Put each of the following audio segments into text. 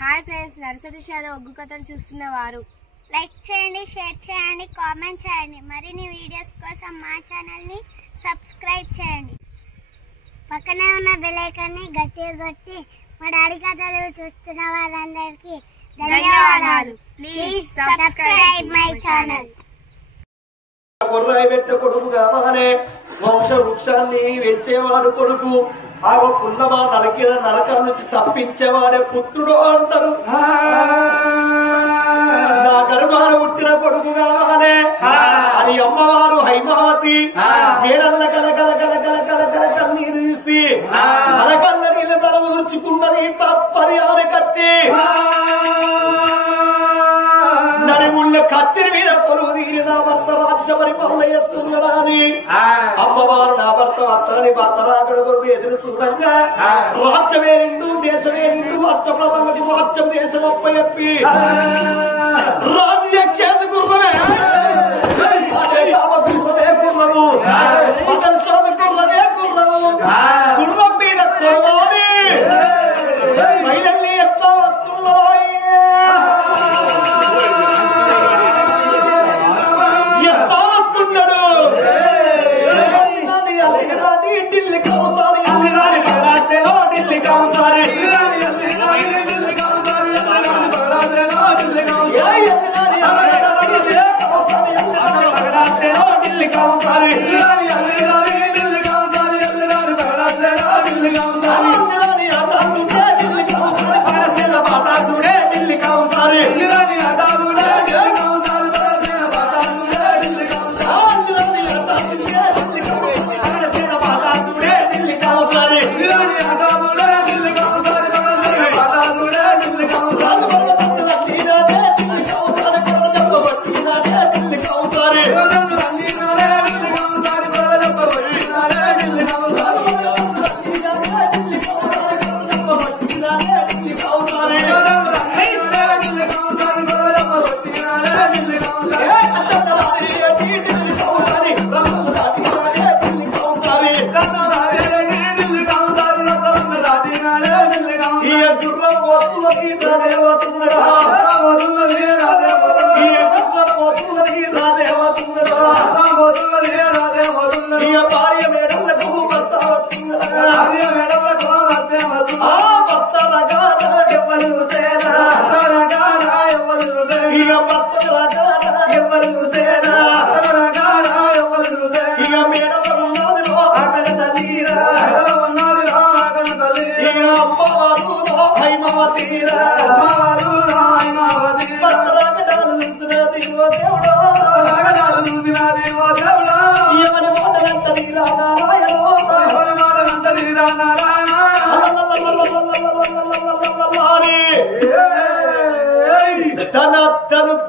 Hi friends, nursery shallow ఒగ్గు కథలు చూస్తున్నవారు like చేయండి, share చేయండి, కామెంట్ చేయండి. మరిన్ని వీడియోస్ కోసం మా ఛానల్ని సబ్స్క్రైబ్ చేయండి. పక్కనే ఉన్న బెల్ ఐకాన్ని గట్టిగా కొట్టి మా డాడీ కథలు చూస్తున్న వారందరికీ ధన్యవాదాలు. Please subscribe my channel. కొర్రాయి పెట్ట కొడుకు కావాలే, వంశ వృక్షాన్ని పెంచేవాడు కొడుకు, ఆ పుల్లమా నరకిన నరకం నుంచి తప్పించేవాడే పుత్రుడు అంటారు. నా గర్భాన పుట్టిన కొడుకు కావాలే అని అమ్మవారు హైమావతి మేడల్ల గలగల గలగల గలగల కన్నీరు తీసి నరకల్ల నీళ్ళు తల దూర్చుకున్నది తత్పర్యాన్ని కత్తి నడిముళ్ళ కత్తిరి మీద పొరుగు తీరి నా భర్త రాజ్య పరిపాలన చేస్తున్నాడా అని అమ్మవారు నా భర్త అత్తని భర్త రాకడ కొరకు ఎదురు చూడంగా రాజ్యమే నిండు దేశమే నిండు రాష్ట్ర ప్రధానికి రాజ్యం దేశం అప్ప చెప్పి రాజు ఎక్కేది గుర్రమే గుర్రము ప్రదర్శన గుర్రమే గుర్రము గుర్రం మీద కొరవాలి మహిళల్ని ఎట్లా వస్తున్నాయి ఎట్లా వస్తున్నాడు ఢిల్లీ కావుతారు ఢిల్లీ కావుతారు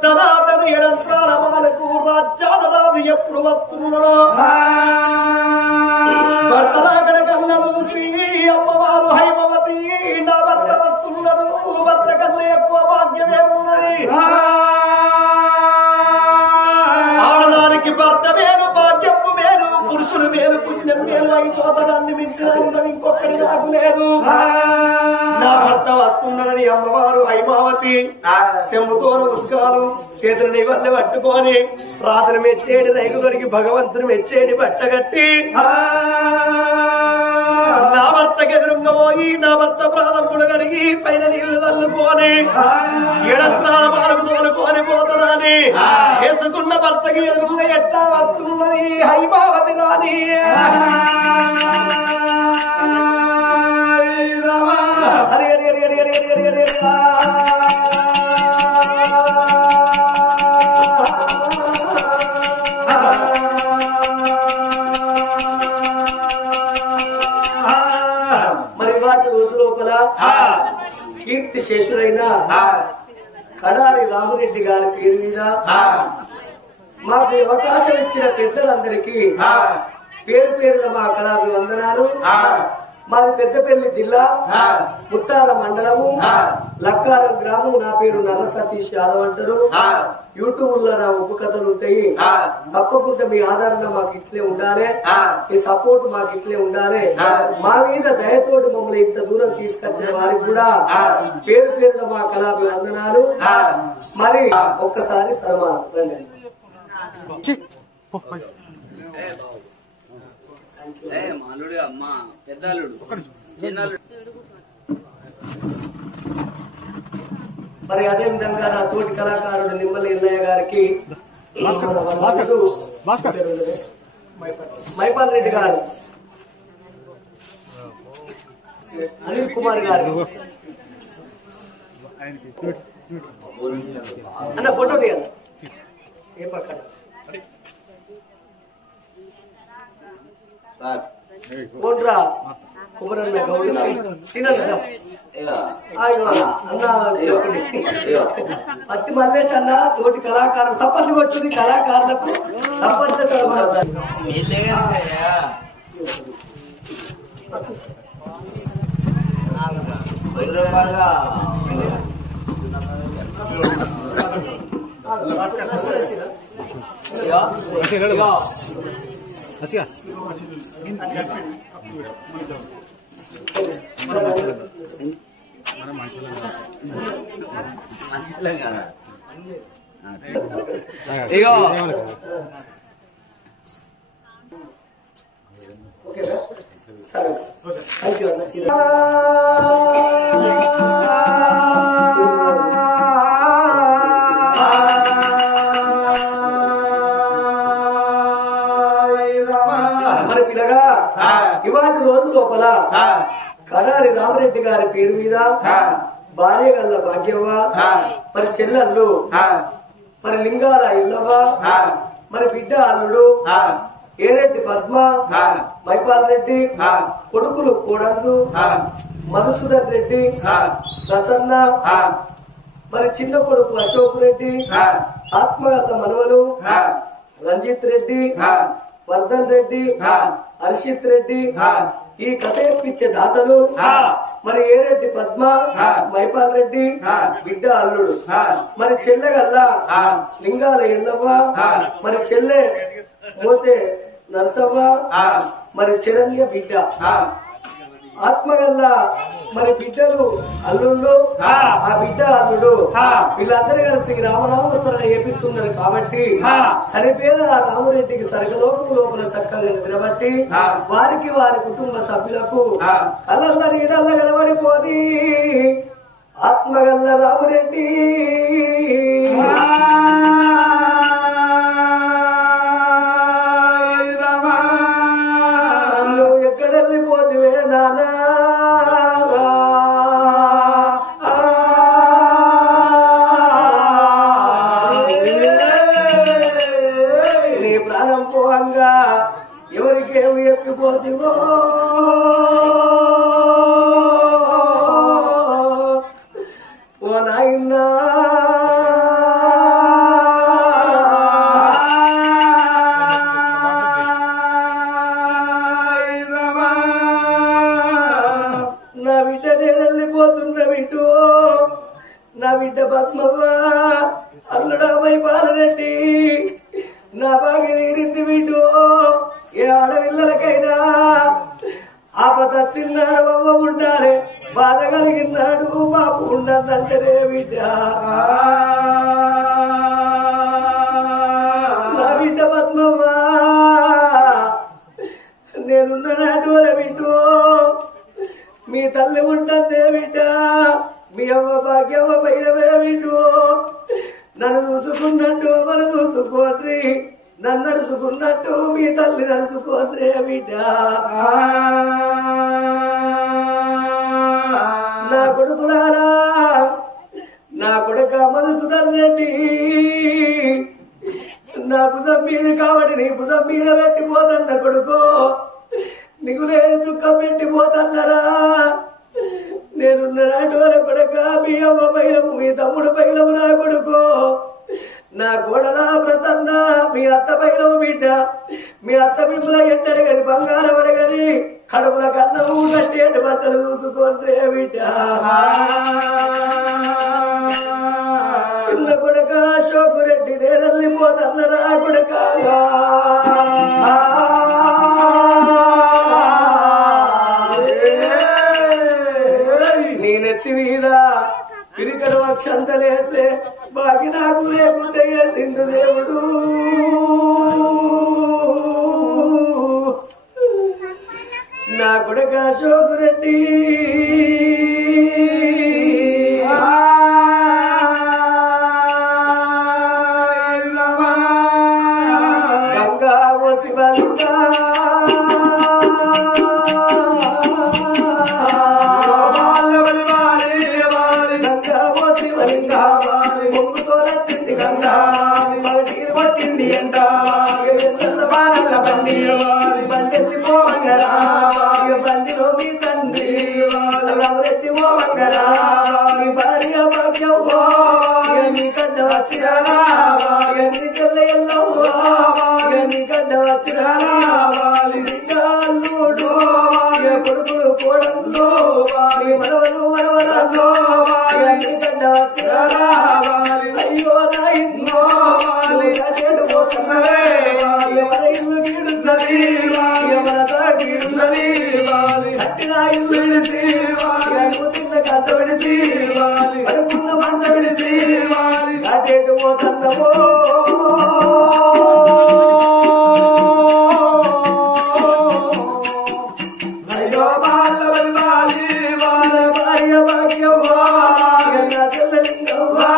ధనాధను ఎడంత్రాల మాలకు రాజ్యాల రాజు ఎప్పుడు వస్తున్నాడో భర్తలాగడ కన్న చూసి అమ్మవారు హైమవతి నా భర్త వస్తున్నాడు, భర్త కన్నా ఎక్కువ భాగ్యమే ఉన్నది. ఆడదానికి భర్త మేలు, భాగ్యము మేలు, పురుషులు మేలు, పుణ్యం మేలు అయిపోతాడాన్ని మించిన ఇంకొకటి నాకు లేదు. నా భర్త వస్తున్నాడని అమ్మవారు హైమావతి చెంబుతోను ఉస్కాలు చేతులు నివల్ని పట్టుకొని రాత్రి మెచ్చేడి రైతులకి భగవంతుని మెచ్చేడి బట్టగట్టి నా భర్తకి ఎదురుగా పోయి నా భర్త ప్రాణములు కడిగి పైన నీళ్లు తల్లుకొని ఎడత్రాల మార్పు తోలుకొని పోతానని చేసుకున్న భర్తకి ఎదురుగా ఎట్లా వస్తున్నది హైమావతి రాని హరి హరి హరి హరి హరి హరి హరి హరి మరి వాటి రోజు లోపల కీర్తి శేషులైన కడారి రామరెడ్డి గారి పేరు మీద మాకు అవకాశం ఇచ్చిన పెద్దలందరికీ పేరు పేరున మా కళాభివందనాలు. మాది పెద్దపల్లి జిల్లా ముత్తాల మండలము లక్కారం గ్రామం. నా పేరు నల్ల సతీష్ యాదవ్ అంటారు. యూట్యూబ్ లో నా ఉప్పు కథలు ఉంటాయి. తప్పకుండా మీ ఆదరణ మాకు ఇట్లే ఉండాలి, మీ సపోర్ట్ మాకు ఇట్లే ఉండాలి. మా మీద దయతోటి మమ్మల్ని ఇంత దూరం తీసుకొచ్చిన వారికి కూడా పేరు పేరున మా కళాభివందనాలు. మరి ఒక్కసారి సన్మానం. మరి అదే విధంగా నా తోటి కళాకారుడు నిమ్మల్లి ఎల్లయ్య గారికి, మైపాల్ రెడ్డి గారు, అనిల్ కుమార్ గారు అన్న ఫోటో తీయాలి. ఏ పక్కన కోట్రా కుమరన్న గౌడ్ అన్న పత్తి మల్లేష్ అన్న తోటి కళాకారులు సపోర్ట్ కొట్టింది. కళాకారులకు సపోర్ట్ మరి పిల్లగా ఇవాటి రోజు లోపల కడారి రామరెడ్డి గారి పేరు మీద భార్య గల్ల భాగ్యవ్వ, మరి చెల్లెళ్ళు, మరి లింగాల ఇల్లవ్వ, మరి బిడ్డ అల్లుడు ఏరెడ్డి పద్మ, మైపాల్ రెడ్డి, కొడుకులు కోడళ్ళు మధుసూదన్ రెడ్డి, ప్రసన్న, మరి చిన్న కొడుకు అశోక్ రెడ్డి, ఆత్మగత మనవలు రంజిత్ రెడ్డి, వర్ధన్ రెడ్డి, హర్షిత్ రెడ్డి, ఈ కథ ఎప్పించే దాతలు మరి ఏరెడ్డి పద్మ, మైపాల్ రెడ్డి, బిడ్డ అల్లుడు, మరి చెల్లెగల్లా లింగాల ఎల్లవ్వ, మరి చెల్లె మోతే నరసవ్వ, మరి చిరణ్య బిడ్డ, ఆత్మగల్లా మరి బిడ్డలు అల్లుళ్ళు, ఆ బిడ్డ అల్లుడు వీళ్ళందరూ కలిసి రామనామస్మరణ చేపిస్తున్నారు. కాబట్టి చనిపోయిన ఆ రామరెడ్డికి సర్గలోకం లోపల చక్కగా నిలబట్టి వారికి వారి కుటుంబ సభ్యులకు కళ్ళ నీడల్ల కనబడిపోని ఆత్మగల్ల రామరెడ్డి నువ్వు ఎక్కడెళ్ళిపోతివే నానా, నీ ప్రాణం పోవంగా ఎవరికేమి ఎక్కిపోతివో ఓ నాయనా. నా బిడ్డ నేను వెళ్ళిపోతున్న బిడ్డు, నా బిడ్డ పద్మవ్వ, అల్లుడా మైపాలరెడ్డి, నా బాగా తీరింది బిడ్డు. ఏ ఆడపిల్లలకైనా ఆపద వచ్చిన్నాడు అవ్వ ఉండాలి, బాధ కలిగినాడు బాపు ఉండదంటేనే బిడ్డ. నా బిడ్డ పద్మవ్వ నేనున్నాడు బిడ్డు, మీ తల్లి ఉంటే బిడ్డ, మీ అవ్వ భాగ్యవ్వ పైనవే బిడ్డు. నన్ను చూసుకున్నట్టు మనం చూసుకోండి, నన్ను నడుచుకున్నట్టు మీ తల్లి నడుచుకోండి బిడ్డ. నా కొడుకులారా, నా కొడుక మధుసూదన్ రెడ్డి, నా భుజం మీద కాబట్టి నీ భుజం మీద పెట్టిపోతన్న కొడుకో, నీకు లేని దుఃఖం పెట్టిపోతన్నారా. నేనున్నాడు కొడుక, మీ అమ్మ పైలము, మీ తమ్ముడు పైలము నా కొడుకో, నా కోడలా ప్రసన్న, మీ అత్త పైలము బిడ్డ. మీ అత్త బిడ్డల ఎండడు గది బంగారం అడగని కడుపుల కన్నము కట్టేటి బట్టలు చూసుకోండి బిడ్డ. పోతన్నరా కొడుకా నేనెత్తి మీద పిరికడ అక్షంతలేసే బాకి నాకు లేకుంటే సింధు దేవుడు నా కొడుక అశోక్ రెడ్డి గంగా ఓ శివంగా గంగా ఓ శివంగా ముక్కుతో నచ్చింది గంగా మగటీలు పట్టింది ఎంట బాణల బండి బండెత్తి పోవంగరా బండిలో మీ తండ్రి ఎవరెత్తి పోవంగరా భార్య భాగ్యవ్వో నీ గడ్డ వచ్చిరారా నీ చెల్ల ఎల్లవ్వో నీ గడ్డ వచ్చిరారా అల్లుడు కొడుకులు కోడళ్ళు మనవలు మనవరాళ్ళు నీ గడ్డ వచ్చిరారా అయ్యో నా ఇన్నో పోతున్నవే ఎవర ఇల్లు నీడున్నది ఎవర తాగిడున్నది కట్టిన ఇల్లు విడిసి తిన్న కంచ విడిసి పడుకున్న మంచ విడిసి అటేటు పోతున్నవో అయ్యో బాలవల్ బాలి భార్య భాగ్యవ్వా నా చెల్లెలింగవ్వా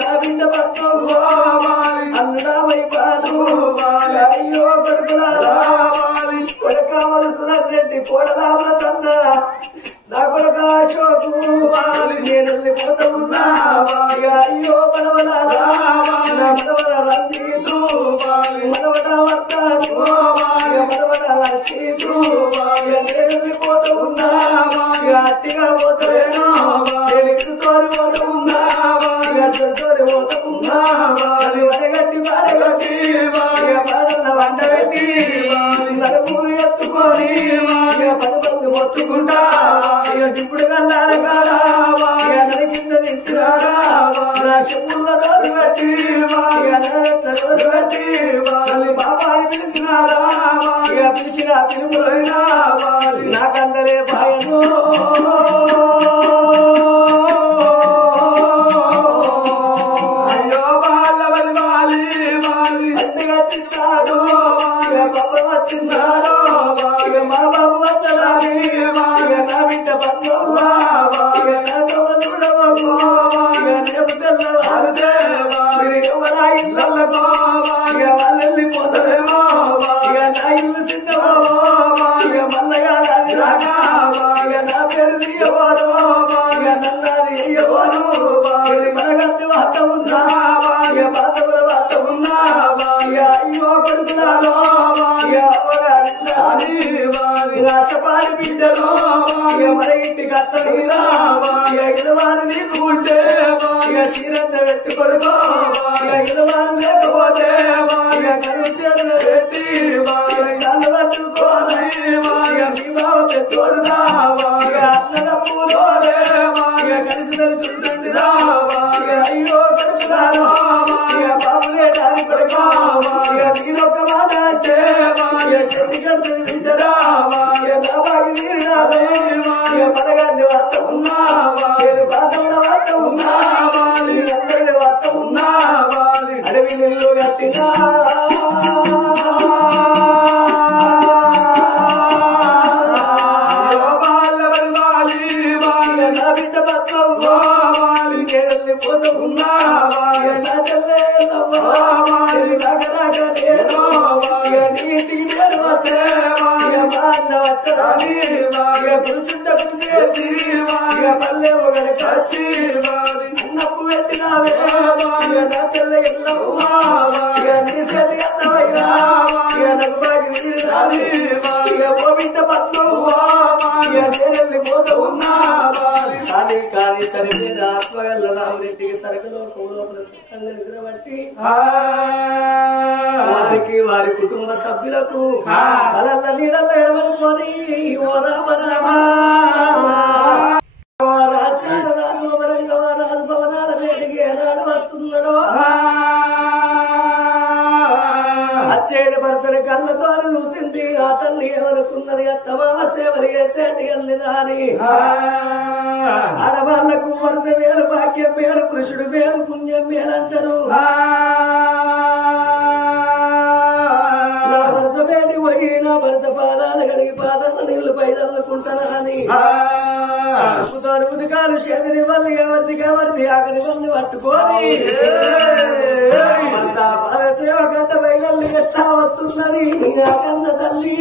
నా బిడ్డ భక్తవ్వా అన్నా వైపాలు అయ్యో కొడుకులారా కొడకావలసిన రెడ్డి కోడలాభ సన్న నా కొడుక అశోకు నేను వెళ్ళిపోతా ఉన్నా అయ్యో మనవలారా మనవల రంజీతు మనవల వర్తాను మనవల లక్షీతు నేను వెళ్ళిపోతా ఉన్నా అట్టిగా పోతలేను నేను ఇసుతోరి పోతా ఉన్నా తోరి పోతా ఉన్నా వడగట్టి వాడగట్టి పాడల వంట పెట్టి నలుగురు ఎత్తుకొని 10 మంది మొత్తుకుంటా ఇప్పుడు కల్లార కాడా కింద తెచ్చిరారా నా చెప్పుల డోరు కట్టి డోరు కట్టి బాబాని పిలిచినారా పిలిచిన పిలుపులైనా నాకందరే భయను అయ్యో బాలవలి వాలి అద్దెగా చిన్నాడు పాప వచ్చిన్నాడు మా బాబు వద్దరాని నా బిడ్డ బంధువా నా సోదరుడవో రేపు తెల్లవారితే ఎవరా ఇళ్ళకో వాళ్ళు వెళ్ళిపోతారేమో నా ఇల్లు సిద్ధమో మల్లగాడాది రాగా నా పేరు తీయవారు నన్నది అయ్యవారు మనగత్తి వార్త ఉందా బాధల వార్త ఉందా అయ్యో కొడుకున్నాలో ఆశపాలి బిడ్డలో మన ఇంటికి అత్తనీరా ఇలవారు నీకు ఉంటే శీరన్న పెట్టి కొడుకో ఇలవారు లేకపోతే కళ్ళు చేతులు పెట్టి కళ్ళు పట్టుకోని మీ బావ పెద్దోడురా అన్నదమ్ములోనే కలిసి కలిసి ఉండండి రా అయ్యో కొడుకున్నారో బాబులే దాని కొడుకో మీరొక్క మాట అంటే శక్తి కడుతుంది బిడ్డరా బాబాకి తీరినారే పదగాన్ని వార్త ఉన్నా బాధల వార్త ఉన్నా అందరి వార్త ఉన్నా అడవి నిల్లు కట్టినా నా బిడ్డ పత్రవ్వా వెళ్ళిపోతూ ఉన్నా నా చెల్లెల్లవ్వా నేను నీటికి నేను వస్తే మా అన్న వచ్చరాని గురుచుంట గురిచేసి పల్లె ఒకరి కచ్చి అన్నప్పు పెట్టినావే నా చెల్లె ఎల్లవ్వా నీ చేతి అన్నవైనా నాకు బాగా ఓ బిడ్డ పత్రవ్వా నేను వెళ్ళిపోతూ ఉన్నా కానీ చనిపోయిన ఆత్మగల్ల రామరెడ్డికి సరకులో లోపల సత్తంగా నిద్రబట్టి వారికి వారి కుటుంబ సభ్యులకు అలల్ల నీడల్ల ఎరవనుకొని ఓ రామ రామా రాజ్యాల రాజు రాజు భవనాల వేడికి ఏనాడు వస్తున్నాడో భర్తని కళ్ళతో చూసింది. ఆ తల్లి ఏమనుకున్నది, అత్తమామ సేవలు చేసేటి అల్లి రాని ఆడవాళ్లకు వరద వేరు, భాగ్యం వేరు, పురుషుడు వేరు, పుణ్యం వేరంటారు. నా భర్త వేడి పోయి నా భర్త పాదాలు కడిగి పాదాల నీళ్లు పైదల్లుకుంటానని ఉదకాలు చేతిని వల్లి ఎవరిది ఆకలి వల్లి పట్టుకొని సేవ గంట బయలు ఎట్లా వస్తున్నది ఆ కన్న తల్లి.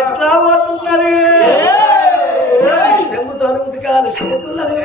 ఎట్లా పోతున్నది చెంబుతారు ఉదకాలు చేతులని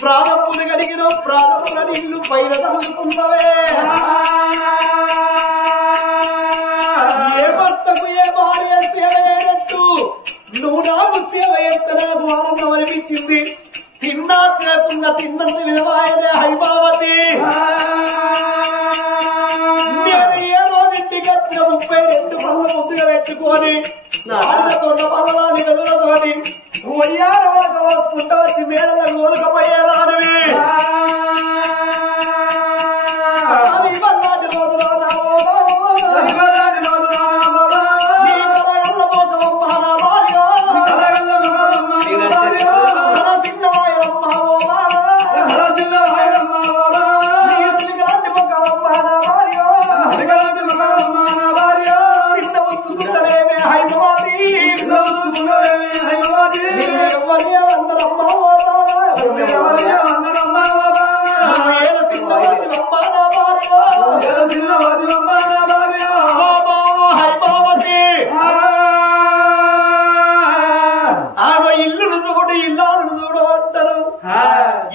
ప్రాణములు కలిగిన ప్రాణముల నీళ్లు పైన తల్లుకుంటవే. ఏ భర్తకు ఏ భార్య సేవ అయినట్టు నువ్వు నాకు సేవ చేస్తే నాకు ఆనందం అనిపించింది. తిన్నా తినకుండా తిన్నంత విధవాయనే హైమావతి. నేను ఏదో ఇంటికి వచ్చిన 32 పళ్ళ ముద్దుగా పెట్టుకొని తొండ పళ్ళని వెదులతోటి వయ్యార వరకు వస్తుంటా వచ్చి మేడల గోలుకపోయేదానివి.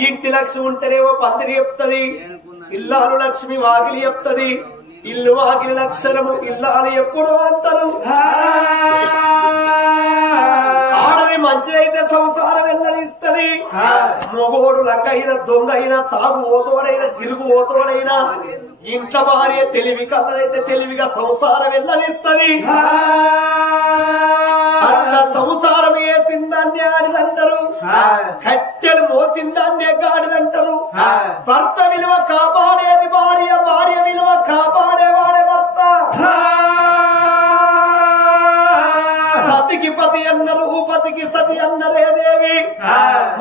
ఇంటి లక్ష్మి ఉంటేనేమో పందిరి చెప్తది, ఇల్లాలు లక్ష్మి వాకిలి చెప్తది. ఇల్లు వాకిలి లక్షణము ఇల్లాలు ఎప్పుడు అంటారు. ఆడది మంచిదైతే సంసారం వెళ్ళనిస్తది. మొగోడు లంగైన దొంగ అయినా సాగు ఓతోడైనా తిరుగు ఓతోడైనా ఇంట్లో భార్య తెలివి కళ్ళనైతే తెలివిగా సంసారం వెళ్ళనిస్తది. అట్లా సంసారం వేసిందాన్ని ఆడిదంటారు. కట్టెలు మోసి వచ్చిందాన్నే గాడిదంటారు. భర్త విలువ కాపాడేది భార్య, భార్య విలువ కాపాడేవాడే భర్త. సతికి పతి అన్నారు, పతికి సతి అన్నరే దేవి.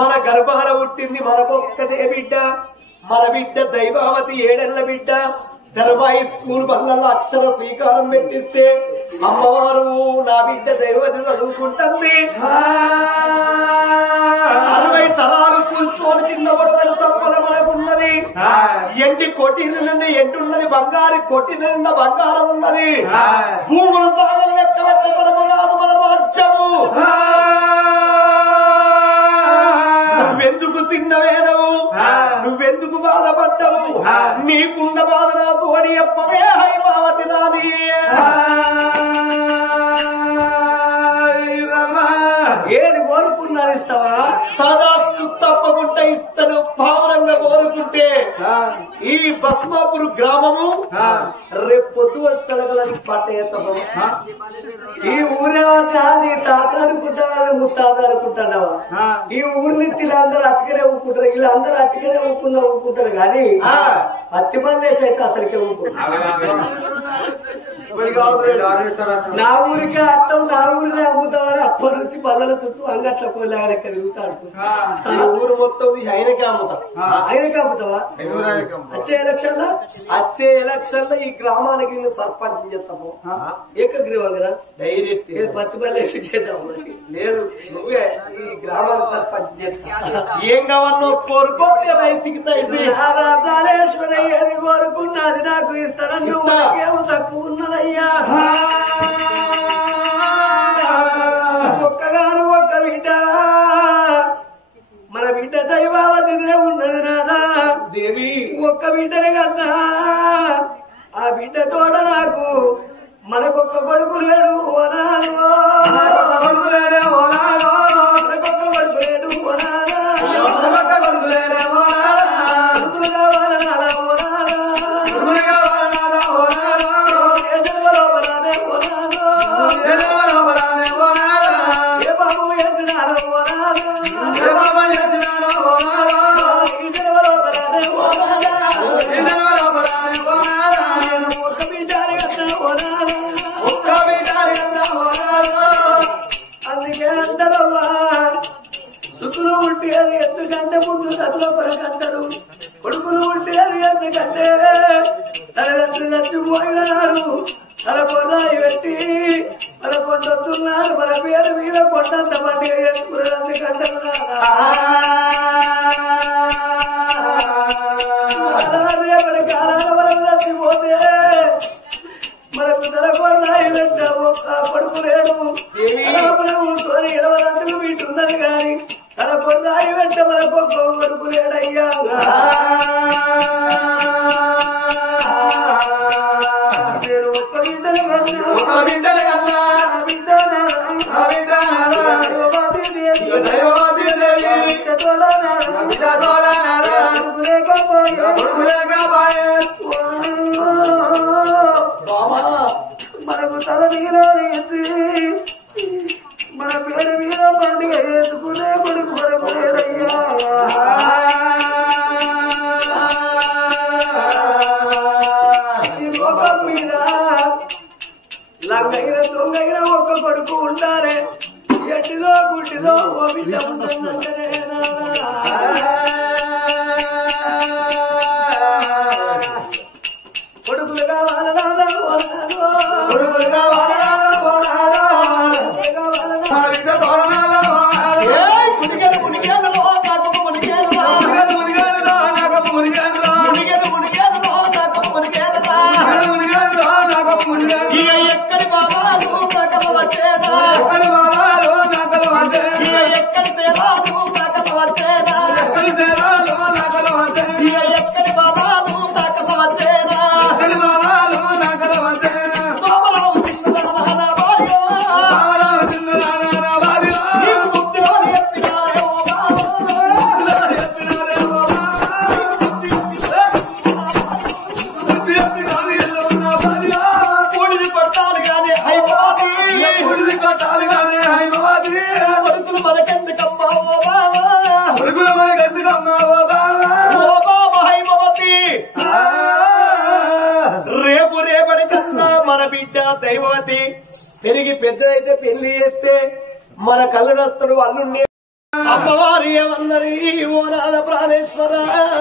మన గర్భాన పుట్టింది మనకొక్కదే బిడ్డ. మన బిడ్డ దైవావతి 7 ఏళ్ల బిడ్డ. ధర్మాయి స్కూల్ వల్ల అక్షర స్వీకారం పెట్టిస్తే అమ్మవారు నా బిడ్డ దైవతి చదువుకుంటుంది. 60 తరాలు కూర్చొని తిన్నబడిన సంపద మనకున్నది. ఎంటి కొట్టిన నుండి ఎంటున్నది బంగారు, కొట్టిన నిన్న బంగారం ఉన్నది. భూములు తాగలు లెక్క పెట్టగలము కాదు మన రాజ్యము. నువ్వెందుకు తిన్నవేనవు, నువ్వెందుకు బాధపడ్డవు? నీకున్న బాధ నాతో అని చెప్పవే హైమావతి నాని. ఏది కోరుకున్నా ఇస్తావా? సదాస్తు తప్పకుండా ఇస్తాను. పావనంగా కోరుకుంటే ఈ బస్మాపూర్ గ్రామము రేపు పొద్దు వచ్చి పట్టేస్తాము. ఈ ఊరేవాసా నీ తాత అనుకుంటాను, ముత్తాత అనుకుంటున్నావా? ఈ ఊరిని వీళ్ళందరూ అట్టుకనే ఊపుకుంటారు, వీళ్ళందరూ అట్టుకనే ఊపుకుంటారు కానీ అత్తి మల్లేసి అయితే అసలుకే ఊపుకుంటారు. నా ఊరికే అత్తం, నా ఊరినే అమ్ముతామని అప్పటి నుంచి పల్లెల చుట్టూ అంగట్ల కోళ్ళ తిరుగుతాడు. ఊరు మొత్తం ఆయనకే అమ్ముతాం. ఆయనకే అమ్ముతావా? వచ్చే ఎలక్షన్ లో ఈ గ్రామానికి నేను సర్పంచ్ చేస్తాము. ఏకగ్రీవం కదా, డైరెక్ట్ పత్తి మల్లేసి చేద్దాం. లేదు, నువ్వే ఈ గ్రామానికి సర్పంచ్ చేస్తా. ఏం కావన్నో కోరుకోండి రైసిగితేశ్వరయ్యది కోరుకున్నది నాకు ఇస్తానని నువ్వు తక్కువ ఉన్నదయ్యా. ఒక్కగాను ఒక్క బిడ్డ, మన బిడ్డ దైవావతిదే ఉన్నది నాదా దేవి. ఒక్క బిడ్డనే కన్నా ఆ బిడ్డ తోడ నాకు మనకొక్క కొడుకు లేడు ఓనాలో, మనకొక్క కొడుకు లేడు ఓనాలో, అందుకే అంటారమ్మా సుఖులు ఉంటేది ఎందుకంటే ముందు కథలో పలకంటారు, కొడుకులు ఉంటేది ఎందుకంటే తల్లిదండ్రులు చచ్చిపోయిన నాడు తన కొన్నాయి పెట్టి మన కొండొస్తున్నాడు, మన పేరు మీద కొండంత పండుగ చేసుకున్నాడు. అందుకంటారు రేపటి కాలాల వరకు చచ్చిపోతే మనకు తల కొన్నాయి పెట్ట ఒక్క కొడుకు లేడు. కూర్చొని 20 వీటున్నది కానీ తన కొన్నాయి వెంట మనకు ఒక్క కొడుకు లేడయ్యా. నేను ఒక్క బిడ్డలు మనకు తల మీద మన పేరు మీద పండుగ చేసుకునే కొడుకు మనకు లేదయ్యా. ఈ లోకం మీద లంగైన దొంగైన ఒక్క కొడుకు ఉండాలి. ఎట్టిదో గుడ్డిదో ఓ బిడ్డ ఉంటుందంటే కొడుకులు కావాలన్నా కొడుకులు కావాలన్నా ఎక్కడి బాబాలు నకలు వచ్చేదా, ఎక్కడి బాబాలు నకలు వచ్చేదా, ఎక్కడి సేవాలు నకలు వచ్చేదా, ఎక్కడి సేవాలు నకలు వచ్చేదా, ఎక్కడి బాబాలు నకలు వచ్చేదా, ఎక్కడి బాబాలు నకలు వచ్చేదా. బాబరావు సింధురానా బాయో, బాబరావు సింధురానా బాయో, నీవు ముద్దులో ఎత్తినారే ఓ బాబా, ముద్దులో ఎత్తినారే ఓ బాబా, కొడుకులు మనకెందుకమ్మా ఓ బాబా, కొడుకులు మనకెందుకు పెద్దదైతే పెళ్లి చేస్తే మన కళ్ళడస్తడు అల్లుండి అమ్మవారి ఏమన్నది ఓ నాద ప్రాణేశ్వర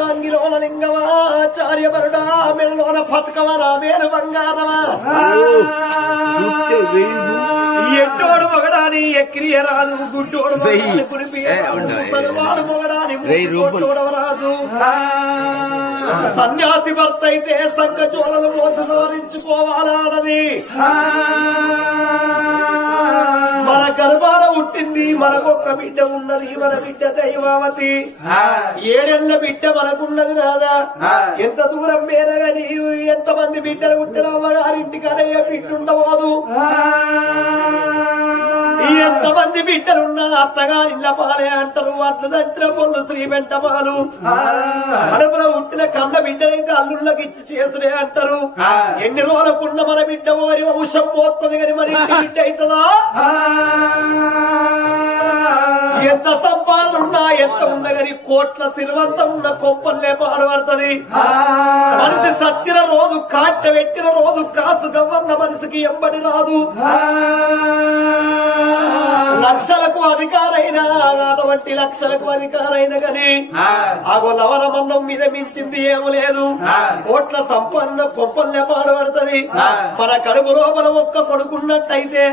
అంగిలోన లింగమాచార్యవరుడా మెల్లోన పథకమరా మేలు బంగారమా ఎట్టోడు మొగడాని ఎక్కిరియ రాదు గుడ్డోడు మొగడాని కురిపియవాడు మొగడాని రాదు సన్యాసి భర్త అయితే సంఘ చోళలు మోసరించుకోవాలన్నది మన గర్భాన పుట్టింది మనకొక్క బిడ్డ ఉన్నది మన బిడ్డ దైవావతి 7 ఏళ్ల బిడ్డ మనకున్నది రాదా ఎంత దూరం మేరగాని ఎంతమంది బిడ్డలు పుట్టిన అమ్మగారింటికాడ ఏ బిడ్డ ఉండబోదు ఎంతమంది బిడ్డలున్నా అత్తగారిళ్ళ పాలే అంటారు అట్ల దచ్చిన పొల్లు శ్రీ వెంటపాలు కడుపులో పుట్టిన కళ్ళ బిడ్డలైతే అల్లుళ్ళకి ఇచ్చి చేసుడే అంటారు ఎన్ని రోజులకున్న మన బిడ్డ వారి వంశం పోతుంది కానీ మన ఇంటి బిడ్డ అవుతుందా ఎంత సంపాదన ఉన్నా ఎంత ఉన్నా కానీ కోట్ల సిల్వంతం ఉన్న కొప్పల్లే పాడుపడుతుంది మనిషి సచ్చిన రోజు కాట్ట పెట్టిన రోజు కాసు గవ్వన్న మనిషికి ఎంబడి రాదు లక్షలకు అధికారైనా అటువంటి లక్షలకు అధికారైన గాని ఆగో లవరమన్నం మీద మించింది ఏమో లేదు కోట్ల సంపన్న కొప్పల్లే పాడుపడుతుంది మన కడుపు లోపల ఒక్క కొడుకున్నట్టయితే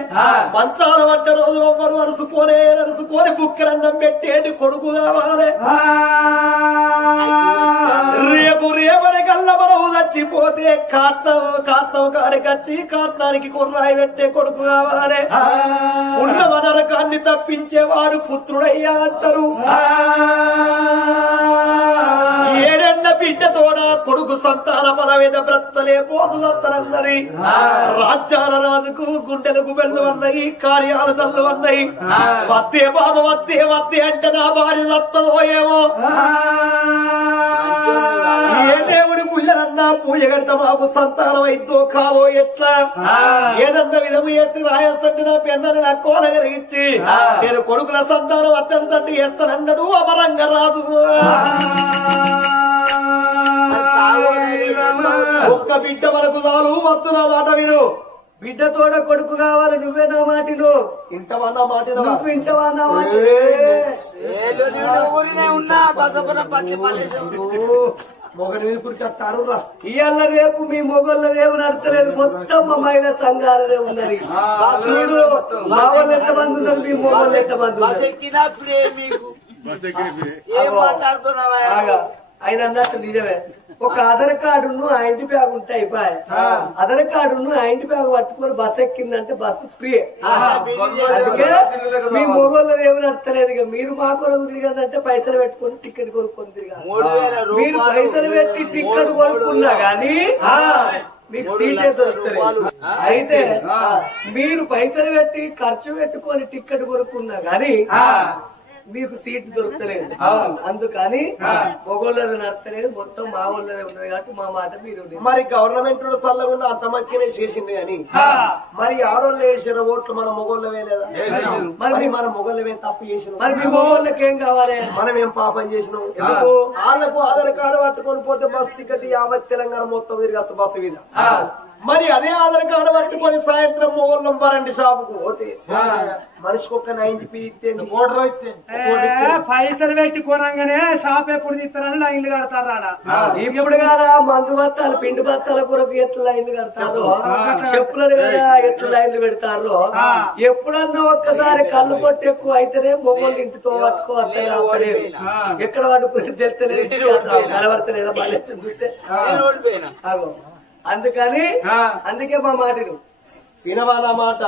మంచాల వంట రోజు ఒవ్వరు అరుసుకొని బుక్కెరన్నం పెట్టేటి కొడుకు కావాలి రేపు రేపటి కల్లా మనం చచ్చిపోతే కాట్నం కాడికచ్చి కాట్నానికి కుర్రాయి పెట్టే కొడుకు కావాలి ఉన్న నరకాన్ని తప్పించేవాడు పుత్రుడయ్యా అంటారు 7 ఏళ్ల బిడ్డతోడ కొడుకు సంతాన పరవేద బ్రతలేపోతుందన్నది రాజ్యాల రాజుకు గుండెలకు బెల్లు అన్నాయి కార్యాలు తల్లు అన్నాయి వద్దే బాబ వద్దే అంటే నా భార్య దత్తదో ఏమో ఏ దేవుడి పూజలన్నా పూజ కడితే మాకు సంతానం అయిద్దో కాదో ఎట్లా ఏదన్నా విధము చేసి రాయస్తంటే నా పెన్నని నా కోలగరిగించి నేను కొడుకుల సంతానం అత్యంతంటే చేస్తానన్నాడు అమరంగా రాదు ఒక్క బిడ్డ మనకు చాలు వద్దు నా మాట విను బిడ్డతోడ కొడుకు కావాలి నువ్వే నా మాటిలో ఇంతవన్నా మాట నువ్వు ఇంతవన్నా మొగని మీద కురికేస్తారు రా ఇవాళ రేపు మీ మొగళ్ళ ఏమి నడతలేదు మొత్తం మా మహిళా సంఘాలదే ఉన్నది చూడు మా వాళ్ళు ఎంతమంది ఉన్నారు మీ మొగళ్ళు ఎంతమంది ఆయన అన్నట్టు నిజమే ఒక ఆధార్ కార్డును ఆ ఇంటి బ్యాగ్ ఉంటే అయిపోయి ఆధార్ కార్డును ఆ ఇంటి బ్యాగ్ పట్టుకొని బస్సు ఎక్కిందంటే బస్సు ఫ్రీ అందుకే మీ మొగోళ్ళు ఏమి నడతలేదు ఇక మీరు మా కొరకు తిరిగదంటే పైసలు పెట్టుకొని టికెట్ కొనుక్కొని తిరగాలి మీరు పైసలు పెట్టి టికెట్ కొనుక్కున్నా గానీ మీకు సీటే దొరుకుతుంది అయితే మీరు పైసలు పెట్టి ఖర్చు పెట్టుకొని టికెట్ కొనుక్కున్నా గానీ మీకు సీట్ దొరకలేదు అందుకని మొగోళ్ళది నడతలేదు మొత్తం మా ఊళ్ళోనే ఉన్నది కాబట్టి మా మాట మీరు మరి గవర్నమెంట్ చల్లకుండా అంత మంచిగానే చేసింది అని మరి ఆడోళ్ళు వేసిన ఓట్లు మన మొగోళ్ళవే లేదా మరి మన మొగోళ్ళమే తప్పు చేసిన మరి మీ మొగోళ్ళకి ఏం కావాలి మనం ఏం పాపం చేసినాం వాళ్ళకు ఆధార్ కార్డు పట్టుకొని పోతే బస్ టికెట్ యావత్ తెలంగాణ మొత్తం తిరిగి బస్సు మీద మరి అదే ఆధార్ కార్డు పట్టుకొని సాయంత్రం మొగోళ్ళం పరండి షాపుకు పోతే మనిషికి ఒక్క 90 ఇస్తే పైసలు పెట్టి కొనంగానే షాప్ ఎప్పుడు తీస్తారని లైన్లు కడతారా ఇప్పుడు కదా మందు బత్తాలు పిండి బత్తాల కొరకు ఎట్లా లైన్లు కడతారు చెప్పులను కదా ఎట్లా లైన్లు పెడతారు ఎప్పుడన్నా ఒక్కసారి కళ్ళు పొట్టి ఎక్కువ అయితేనే మొగోళ్ళు ఇంటితో పట్టుకోవట్లేదు ఎక్కడ పట్టుకుంటే తెలుస్తలేదు కనబడతలేదా బాగా చూస్తే అందుకని అందుకే మా మాటలు వినవా నా మాట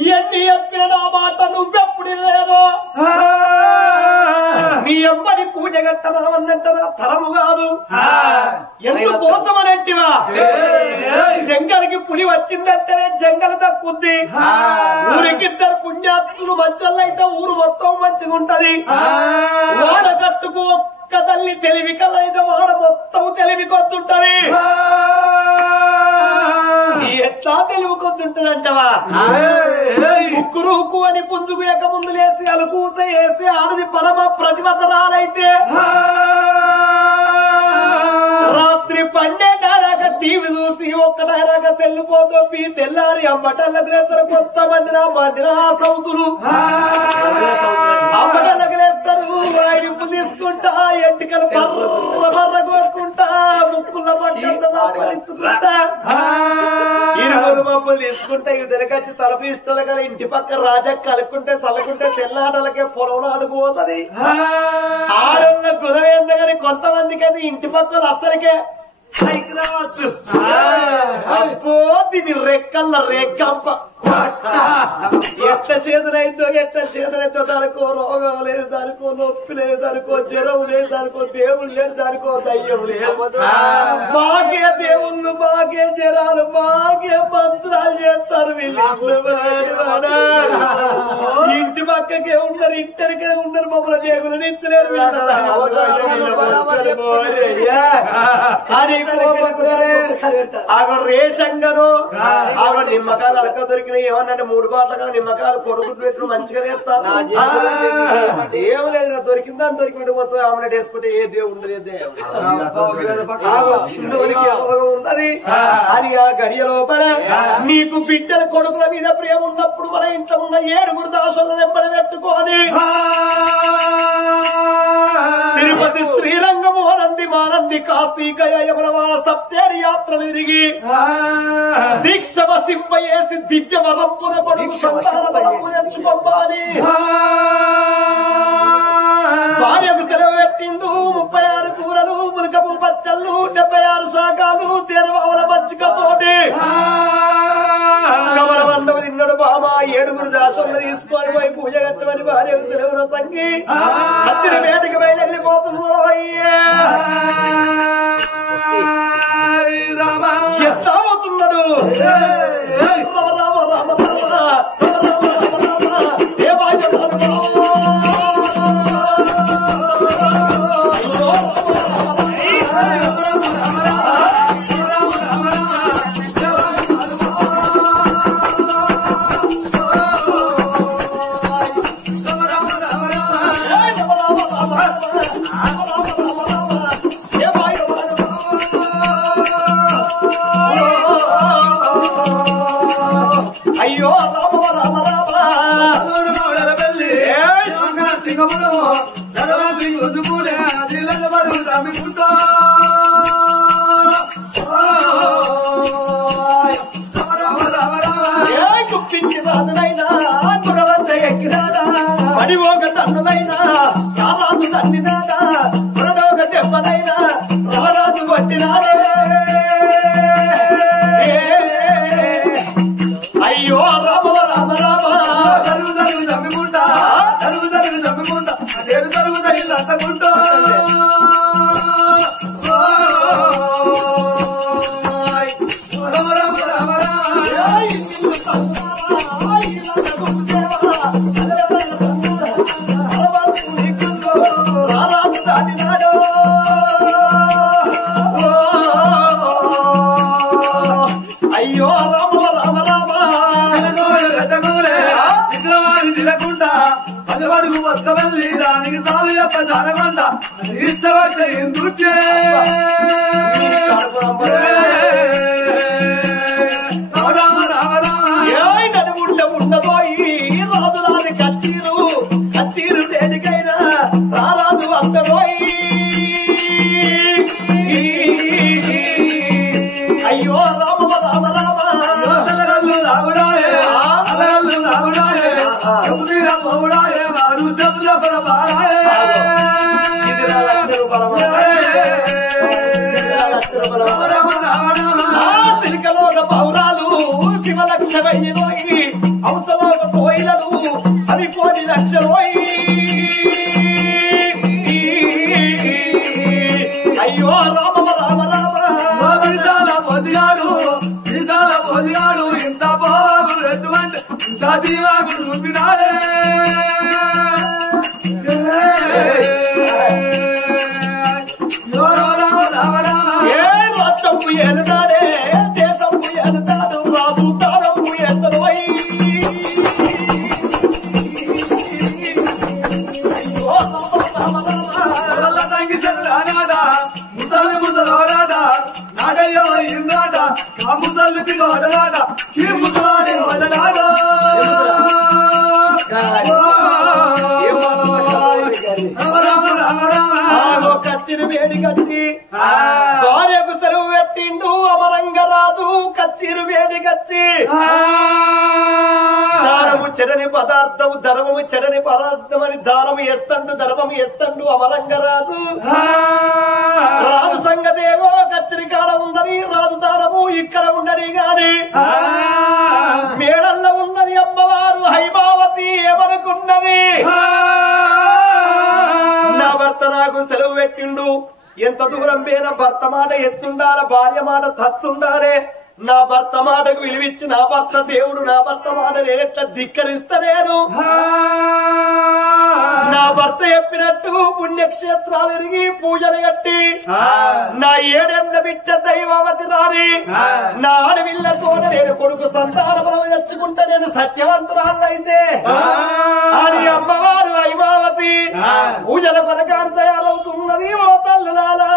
ఇవన్నీ చెప్పిన నా మాట నువ్వెప్పుడు లేదో నీ ఎమ్మడి పూజ కట్టదామన్నంట నా తరము కాదు ఎంత కోసమనేటివా జంగలికి పులి వచ్చిందంటేనే జంగల్ తక్కుద్ది ఊరికిద్దరు పుణ్యాత్తులు మంచోళ్ళైతే ఊరు మొత్తం మంచిగా ఉంటది వాడ కట్టుకు ఒక్క తల్లి తెలివి కలైతే వాడ మొత్తం తెలివి కొద్దుంటది ఎట్లా తెలివి కొద్దుంటదంటవా ముక్కురు ఉక్కు అని పుంజుకు ఎక్క ముందు లేసి అలుకూత వేసి ఆడది పరమ ప్రతిభతరాలైతే రాత్రి 12 టీవీ చూసి ఒక్కడారాగా సెల్లిపోతోపి తెల్లారి అమ్మటల్లకు లేస్తారు కొత్త మంది నా సౌతులు అమ్మటల్లకు లేస్తారు వాయిపు తీసుకుంటా ఎంటికలు బర్ర కోసుకుంటా ముక్కుల పట్టుకుంటా ఇరువురు మబ్బులు తీసుకుంటే ఇవి వెనకచ్చి తలపు ఇష్టలు కదా ఇంటి పక్క రాజా కలుక్కుంటే చల్లుకుంటే తెల్లాటలకే పొలం ఆడుకుపోతుంది ఆడోళ్ళ కుదరేంద కానీ కొంతమందికి అది ఇంటి పక్కలు అసలుకే పైకి రావచ్చు అబ్బో దీని రెక్కల రేకంప ఎట్ల చేతులైతో దానికో రోగం లేదు దానికో నొప్పి లేదు దానికో జ్వరం లేదు దానికో దేవుడు లేదు దానికో దయ్యం లేదు మాకే దేవుళ్ళు మాకే జ్వరాలు మాకే మంత్రాలు చేస్తారు వీళ్ళు ఇంటి పక్కకే ఉన్నారు ఇంటరికే ఉన్నారు మమ్మల్ని దేవులు నిత్తలేరు ఆగ రేషంగాను ఆగ నిమ్మకాయలు అలక దొరికినాయి ఏమన్నా 3 బాటలు నిమ్మకాయలు కొడుకు పెట్టు మంచిగా చేస్తాను ఏం లేదు దొరికిందా దొరికినట్టు కొంచెం ఆమ్లెట్ వేసుకుంటే ఏ దేవుడు ఉండదు ఉన్నది అని ఆ గడియ లోపల నీకు బిడ్డల కొడుకుల మీద ప్రేమ ఉన్నప్పుడు మన ఇంట్లో ఉన్న 7 దాసులను నెంబడి పెట్టుకోని తిరుపతి శ్రీరంగము నంది మానంది కాశీ గయ యమలవాడ సప్తేరి యాత్రలు తిరిగి దీక్ష వసింపయేసి దివ్య వరంపున కొడుకు సంతాన బలము ఎంచుకోవాలి భార్యకు తెరవెట్టిండు 36 కూరలు మురకపు పచ్చళ్ళు 76 శాఖలు తెరవల మజ్జిగతోటి కమల మండపం తిన్నాడు బామ 7 దాసులను తీసుకొని పోయి పూజ కట్టమని భార్యకు తెలవన సంగి కత్తిరి వేటకి బయలుపోతున్నాడు అయ్యా ఎట్లా పోతున్నాడు రామ రామ ఏ అయ్యో రామ రామ గుప్పించినైనా గుణవంత ఎక్కినాడా పడివోగ తన్నునైనా రారాజు తన్నినాడా గుణడోగ దెబ్బనైనా రారాజు కొట్టినాడే అయ్యో రామ రామ రామ తరుగు తరుగు తమ్మికుంటా తరుగు తరుగు తమ్మికుంటా తరుగు తరుగు తగిలి అంతకుంటా అయ్యో రామ రామ రామ తిరగకుండా పదవడుగు వస్తవల్లి దానికి సాలు యొక్క జానమంట ఇష్టపడ్డ ఎందుకే రామ రామ రామ నడుముండ ఉండబోయి రాజు రాని కచ్చీరు దేనికైనా రారాజు అందబోయి అయ్యో రామ రామ రామ అలగల్లు రాముడాయే అలగల్లు రాముడాయే ఎవరిన పౌడాయే వాడు శబ్ద పరమాయే తిరికలోక పౌరాలు శివలక్ష వెయ్యిలోయి అవసరంలో కోయిలలు 10 కోటి లక్షలోయి అయ్యో రామ రామ రామ పొదిగాడు ఇంత బాగు ఎటువంటి ఇంత దీవాగుడు చూపినాడే ఏ రాష్ట్రంపు ఎలుతాడే దేశంపు ఎలుతాడు రాజు తారంపు ఎత్తలోయి ముసలి ముసలోడా భార్యకు సెలవు పెట్టిండు అమరంగరాజు కచ్చిరు వేడి కచ్చి దానము చెరని పదార్థము ధర్మము చెరని పదార్థమని దానము ఎస్తండు ధర్మము ఎస్తండు అమరంగరాజు రాజు సంగతేవో కచ్చిరి కాడ ఉండని రాజు దానము ఇక్కడ ఉండని గాని మేడల్లో ఉన్నది అమ్మవారు హైమావతి ఎవరికున్నది నా భర్త నాకు సెలవు పెట్టిండు ఎంత దూరం పేర భర్త మాట ఎత్తుండాల భార్య మాట తత్తుండాలే నా భర్త మాటకు విలువిచ్చి నా భర్త దేవుడు నా భర్త మాట నేనెట్లా ధిక్కరిస్తలేను నా భర్త చెప్పినట్టు పుణ్యక్షేత్రాలు ఎరిగి పూజలు కట్టి నా ఏడెండ్ల బిడ్డ దైవవతి రాని నా ఆడవిల్లతో నేను కొడుకు సంతానములు తెచ్చుకుంటా నేను సత్యవంతురాళ్ళైతే అని అమ్మవారు హైమావతి పూజల కొరకాలు తయారవుతున్నది ఓ తల్లులాలా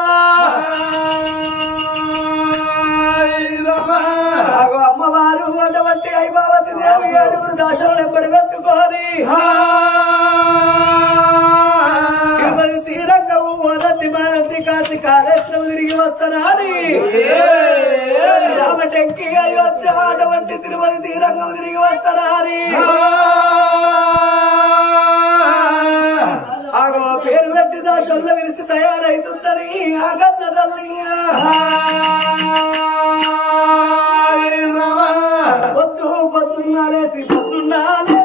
అమ్మవారు అటువంటి హైమావతి దేవి ఏడుగురు దోషాలు ఎప్పటి వెతుకోని ఎవరి తీరంగము వనంది మానంది కాసి కాళేశ్వరం తిరిగి వస్తానని రామటెంకి అయోధ్య అటువంటి తిరుమల తీరంగం తిరిగి వస్తానని ఆగో పేరు పెట్టి దోషంలో విరిసి తయారైతుందని ఆగన్న తల్లి పొద్దు పొద్దున్నాలేసి పొద్దున్నాలే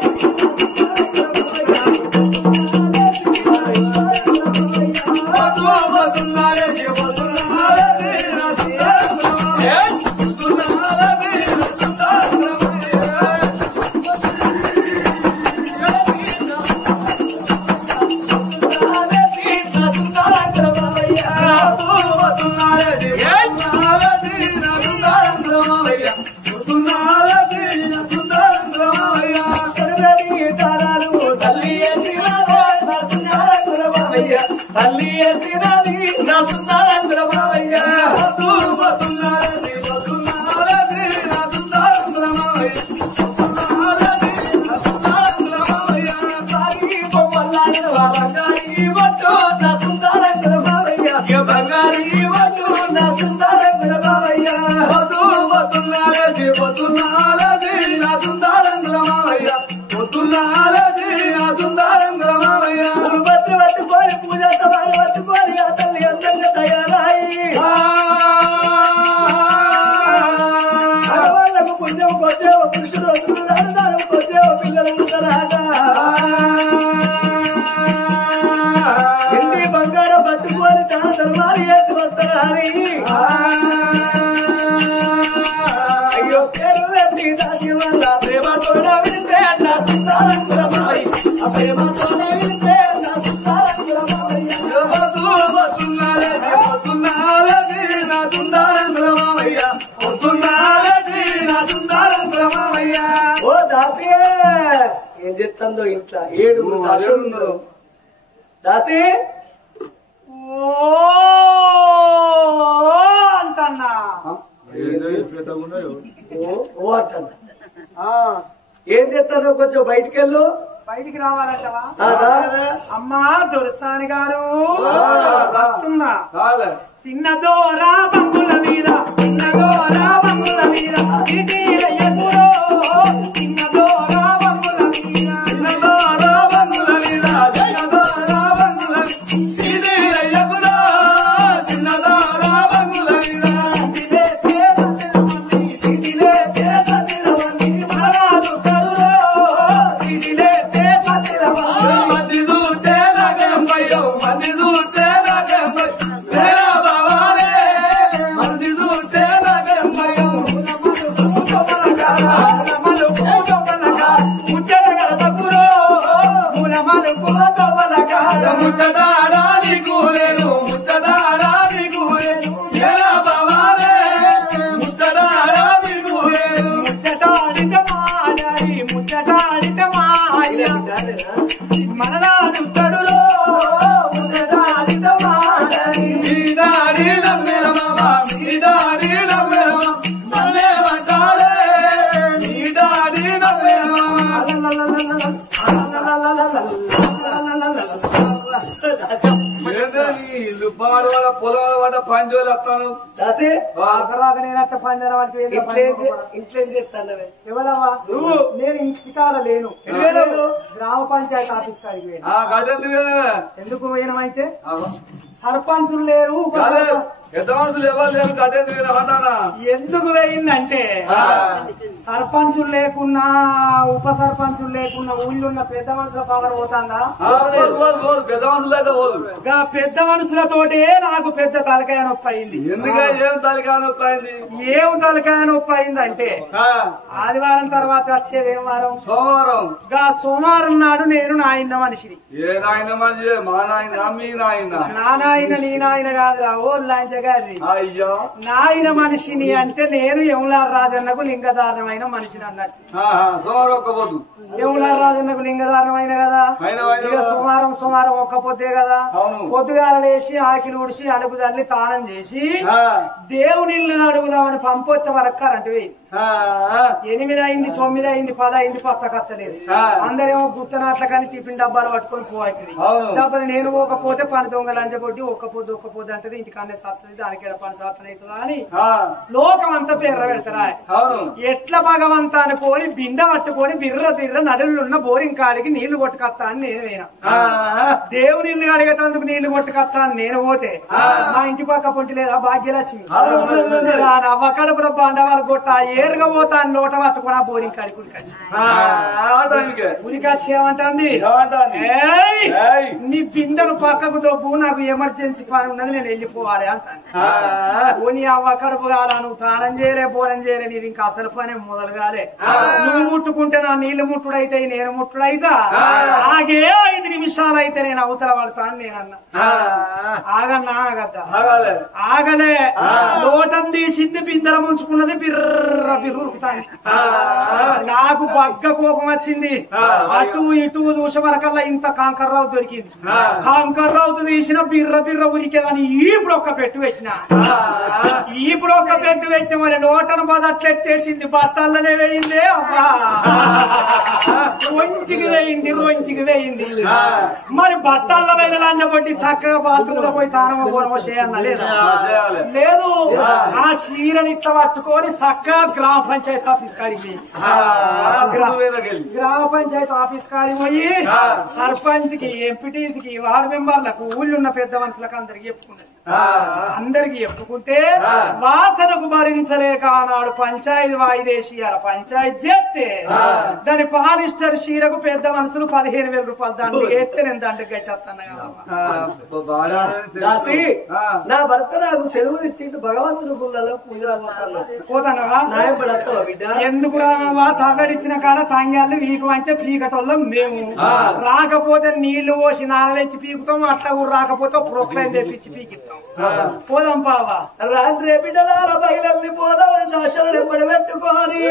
ఏం చెప్తాందో ఇంట్లో 7 దాసులు దాసి అంటన్నా ఓ అంటన్నా ఏం చెప్తానో కొంచెం బయటికెళ్ళు బయటికి రావాలంటవా అమ్మా దొరసాని గారు వస్తున్నా చిన్నదోరా బంగుల మీద చిన్నదోరా బంగుల మీద చిన్నదోరా బంగుల మీద చిన్నదోరా బంగుల మీద చిన్నదోరా బంగుల చిన్నదోరా బంగుల యుబ్బవాడు వాళ్ళ పొలం పడ్డ పంచోళ్ళు వస్తాను దాసి ఆఖరాగా నేనంటే పంజర వంటి ఇంట్లో ఏం చేస్తాను ఎవరమ్మా నువ్వు నేను ఇంటికాడ లేను గ్రామ పంచాయతీ ఆఫీస్ కాడికి పోయినా. ఎందుకు పోయినమైతే సర్పంచులు లేరు పెద్ద మనుషులు ఎవరు లేరు కట్టేందుకు ఏమంటానా ఎందుకు వేయిందంటే సర్పంచులు లేకున్నా ఉప సర్పంచులు లేకున్నా ఊళ్ళో పెద్ద మనుషుల పవర్ పోతాందా పెద్ద మనుషులు అయితే పోదు పెద్ద మనుషులతోటే నాకు పెద్ద తలకాయ నొప్పి అయింది. ఎందుకంటే ఏం తలకాయ నొప్పి అయింది ఏం తలకాయ నొప్పి అయిందంటే ఆదివారం తర్వాత వచ్చేది ఏం వారం సోమవారం సోమవారం నాడు నేను నాయన మనిషిని. ఏ నాయన మనిషి మా నాయన మీ నాయన నా నాయన నీ నాయన కాదురా ఓ లాంచగారి అయ్యో నాయన మనిషిని అంటే నేను యములార్ రాజన్నకు లింగధారణమైన మనిషిని అన్నట్టు. సోమవారం ఒక్క పొద్దు యములార్ రాజన్నకు లింగధారణమైన కదా ఇక సోమవారం ఒక్క పొద్దే కదా. పొద్దుగాల లేచి ఆకిలి ఉడిచి అలుపు తల్లి తానం చేసి దేవుని ఇల్లు అడుగుదామని పంపొచ్చే వరకు కరెంటు వేయి 8 అయింది 9 అయింది 10 అయింది పత్తకత్తలేదు. అందరేమో గుత్తనాట్ల కానీ టిఫిన్ డబ్బాలు పట్టుకొని పోతుంది. డబ్బులు నేను పోకపోతే పని దొంగ లంచబొడ్డి ఒక్క పొద్దు అంటది ఇంటికన్నా సత్తది దానికి పని సాధన అవుతుందా అని లోకం అంతా పేర్ర పెడతారా. ఎట్లా భగవంత అనుకోని బిందె పట్టుకొని బిర్ర నడులున్న బోరింగ్ కాడికి నీళ్లు కొట్టుకొస్తా అని నేను పోయినా. దేవుని ఇల్లు అడిగేటందుకు నీళ్లు కొట్టుకొస్తా అని నేను పోతే మా ఇంటి పక్క పొంటి లేదా భాగ్యలక్ష్మి అవ్వ కడుపులో బండవాళ్ళు కొట్ట ఏరుగా పోతా అని నోట పట్టుకుని ఆ బోరింగ్ కాడికి ఉరికొచ్చి ఏమంటుంది నీ బిందెను పక్కకు దొబ్బు నాకు ఎమర్జెన్సీ పని ఉన్నది నేను వెళ్ళిపోవాలి అంటాను. నీ అవ్వ కడుపు కాదా నువ్వు తానం చేయలే బోరం చేయలే నీది ఇంకా అసలు పని మొదలు కాలే. నువ్వు ముట్టుకుంటే నా నీళ్లు ముట్టుడైతే నేను ముట్టుడైతా ఆగే 5 నిమిషాలు అయితే నేను అవతల పడతాను నేనన్నా. ఆగన్నా ఆగద్దా ఆగలే లోటం తీసింది బిందెల ముంచుకున్నది బిర్ర బిర్రుతాయి. నాకు బగ్గ కోపం వచ్చింది. అటు ఇటు చూసే వరకల్లా ఇంత కాంకర్రావు దొరికింది. కాంకర్రావుతో తీసిన బిర్ర ఉరికేదని ఇప్పుడు ఒక్క పెట్టు పెట్టిన మరి నోటను బదట్లెత్తేసింది బట్టల్లనే వేయిందే అబ్బా ఒంటికి వేయింది మరి బట్టల్లో వెళ్ళాలన్న బట్టి చక్కగా బాత్రూంలో పోయి తానమో బోనమో చేయన్న లేదు. ఆ చీరని ఇట్లా పట్టుకొని చక్కగా గ్రామ పంచాయతీ ఆఫీస్ కాడికి పోయి సర్పంచ్ కి ఎంపీటీసీ కి వార్డు మెంబర్లకు ఊళ్ళున్న పెద్ద మనుషులకు అందరికి చెప్పుకున్నది. అందరికి చెప్పుకుంటే వాసనకు భరించలేక ఆనాడు పంచాయతీ వాయిదేసి పంచాయతీ చేస్తే దాని పాలిస్టర్ చీరకు పెద్ద మనుషులు 15,000 రూపాయలు దండ ఎత్తే నేను దండకి గట్టేస్తాను నా భర్త నాకు సెలవు ఇచ్చిండు భగవంతుని గుళ్ళలో పూజలు పోతానవా ఎందుకు రావా తగడిచ్చిన కాడ తాంగాళ్ళు వీకు అంటే పీకటోళ్ళం మేము రాకపోతే నీళ్లు పోసి నానవెచ్చి పీకుతాం అట్లా కూడా రాకపోతే ప్రొక్లైన్ తెప్పించి పీకిస్తాం. పోదాం పావా రాండ్రే బిడ్డలార బయలల్ని పోదామని దోషలు ఎప్పుడు పెట్టుకొని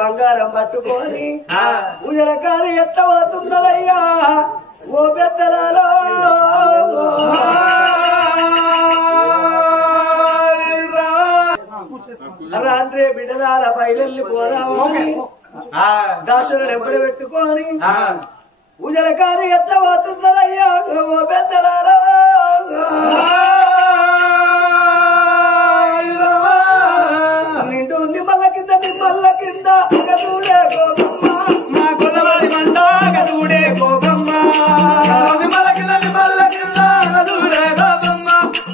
బంగారం పట్టుకొని పూజల కాని ఎత్తబోతున్నదయ్యా ఓ పెద్దలలో రాండ్రే బిడ్డలార బయలల్ని పోదామని దోషలు ఎప్పుడు పెట్టుకొని పూజల కాని ఎత్తబోతున్నదయ్యా ఓ పెద్దలలో నిండు నిమ్మల కింద గదూడే గోపమ్మ మా కొలవాడి మండ గదూడే గోపమ్మ నిమ్మల కింద గదూడే గోపమ్మ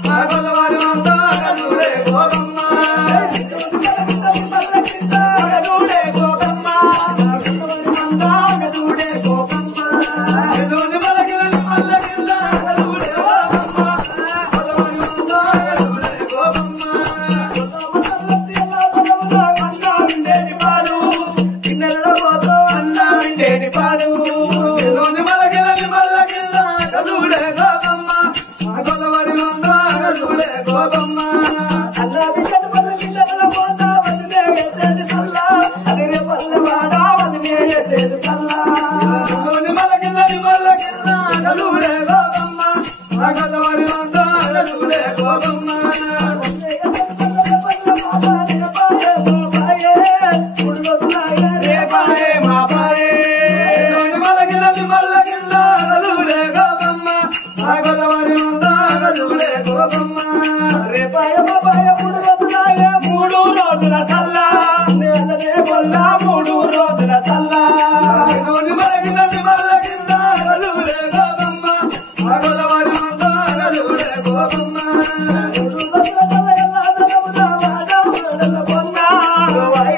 మా కొలవాడి మండ గదూడే గోపమ్మ గదూడే గోపమ్మ గదూడే గోపమ్మ నిమ్మల కింద గదూడే గోపమ్మ కొలవాడి మండ గదూడే గోపమ్మ ఉండేది పాలు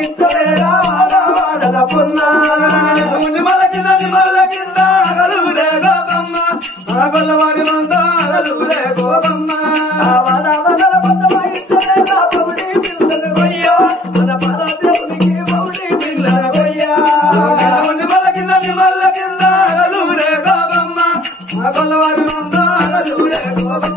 ఇచ్చలేరా వాడల పున్న మల్లకి కింద అగలుడే గోపమ్మ గొల్లవారి మంద అగలుడే గోపమ్మ వడల పొద్దుమ ఇచ్చలేరా పౌడి పిల్లలు కొయ్యా మన పరదేవునికి పౌడి పిల్లలు కొయ్యా మల్ల కింద అగలుడే గోపమ్మ గొల్లవారి మంద అగలుడే గోపమ్మ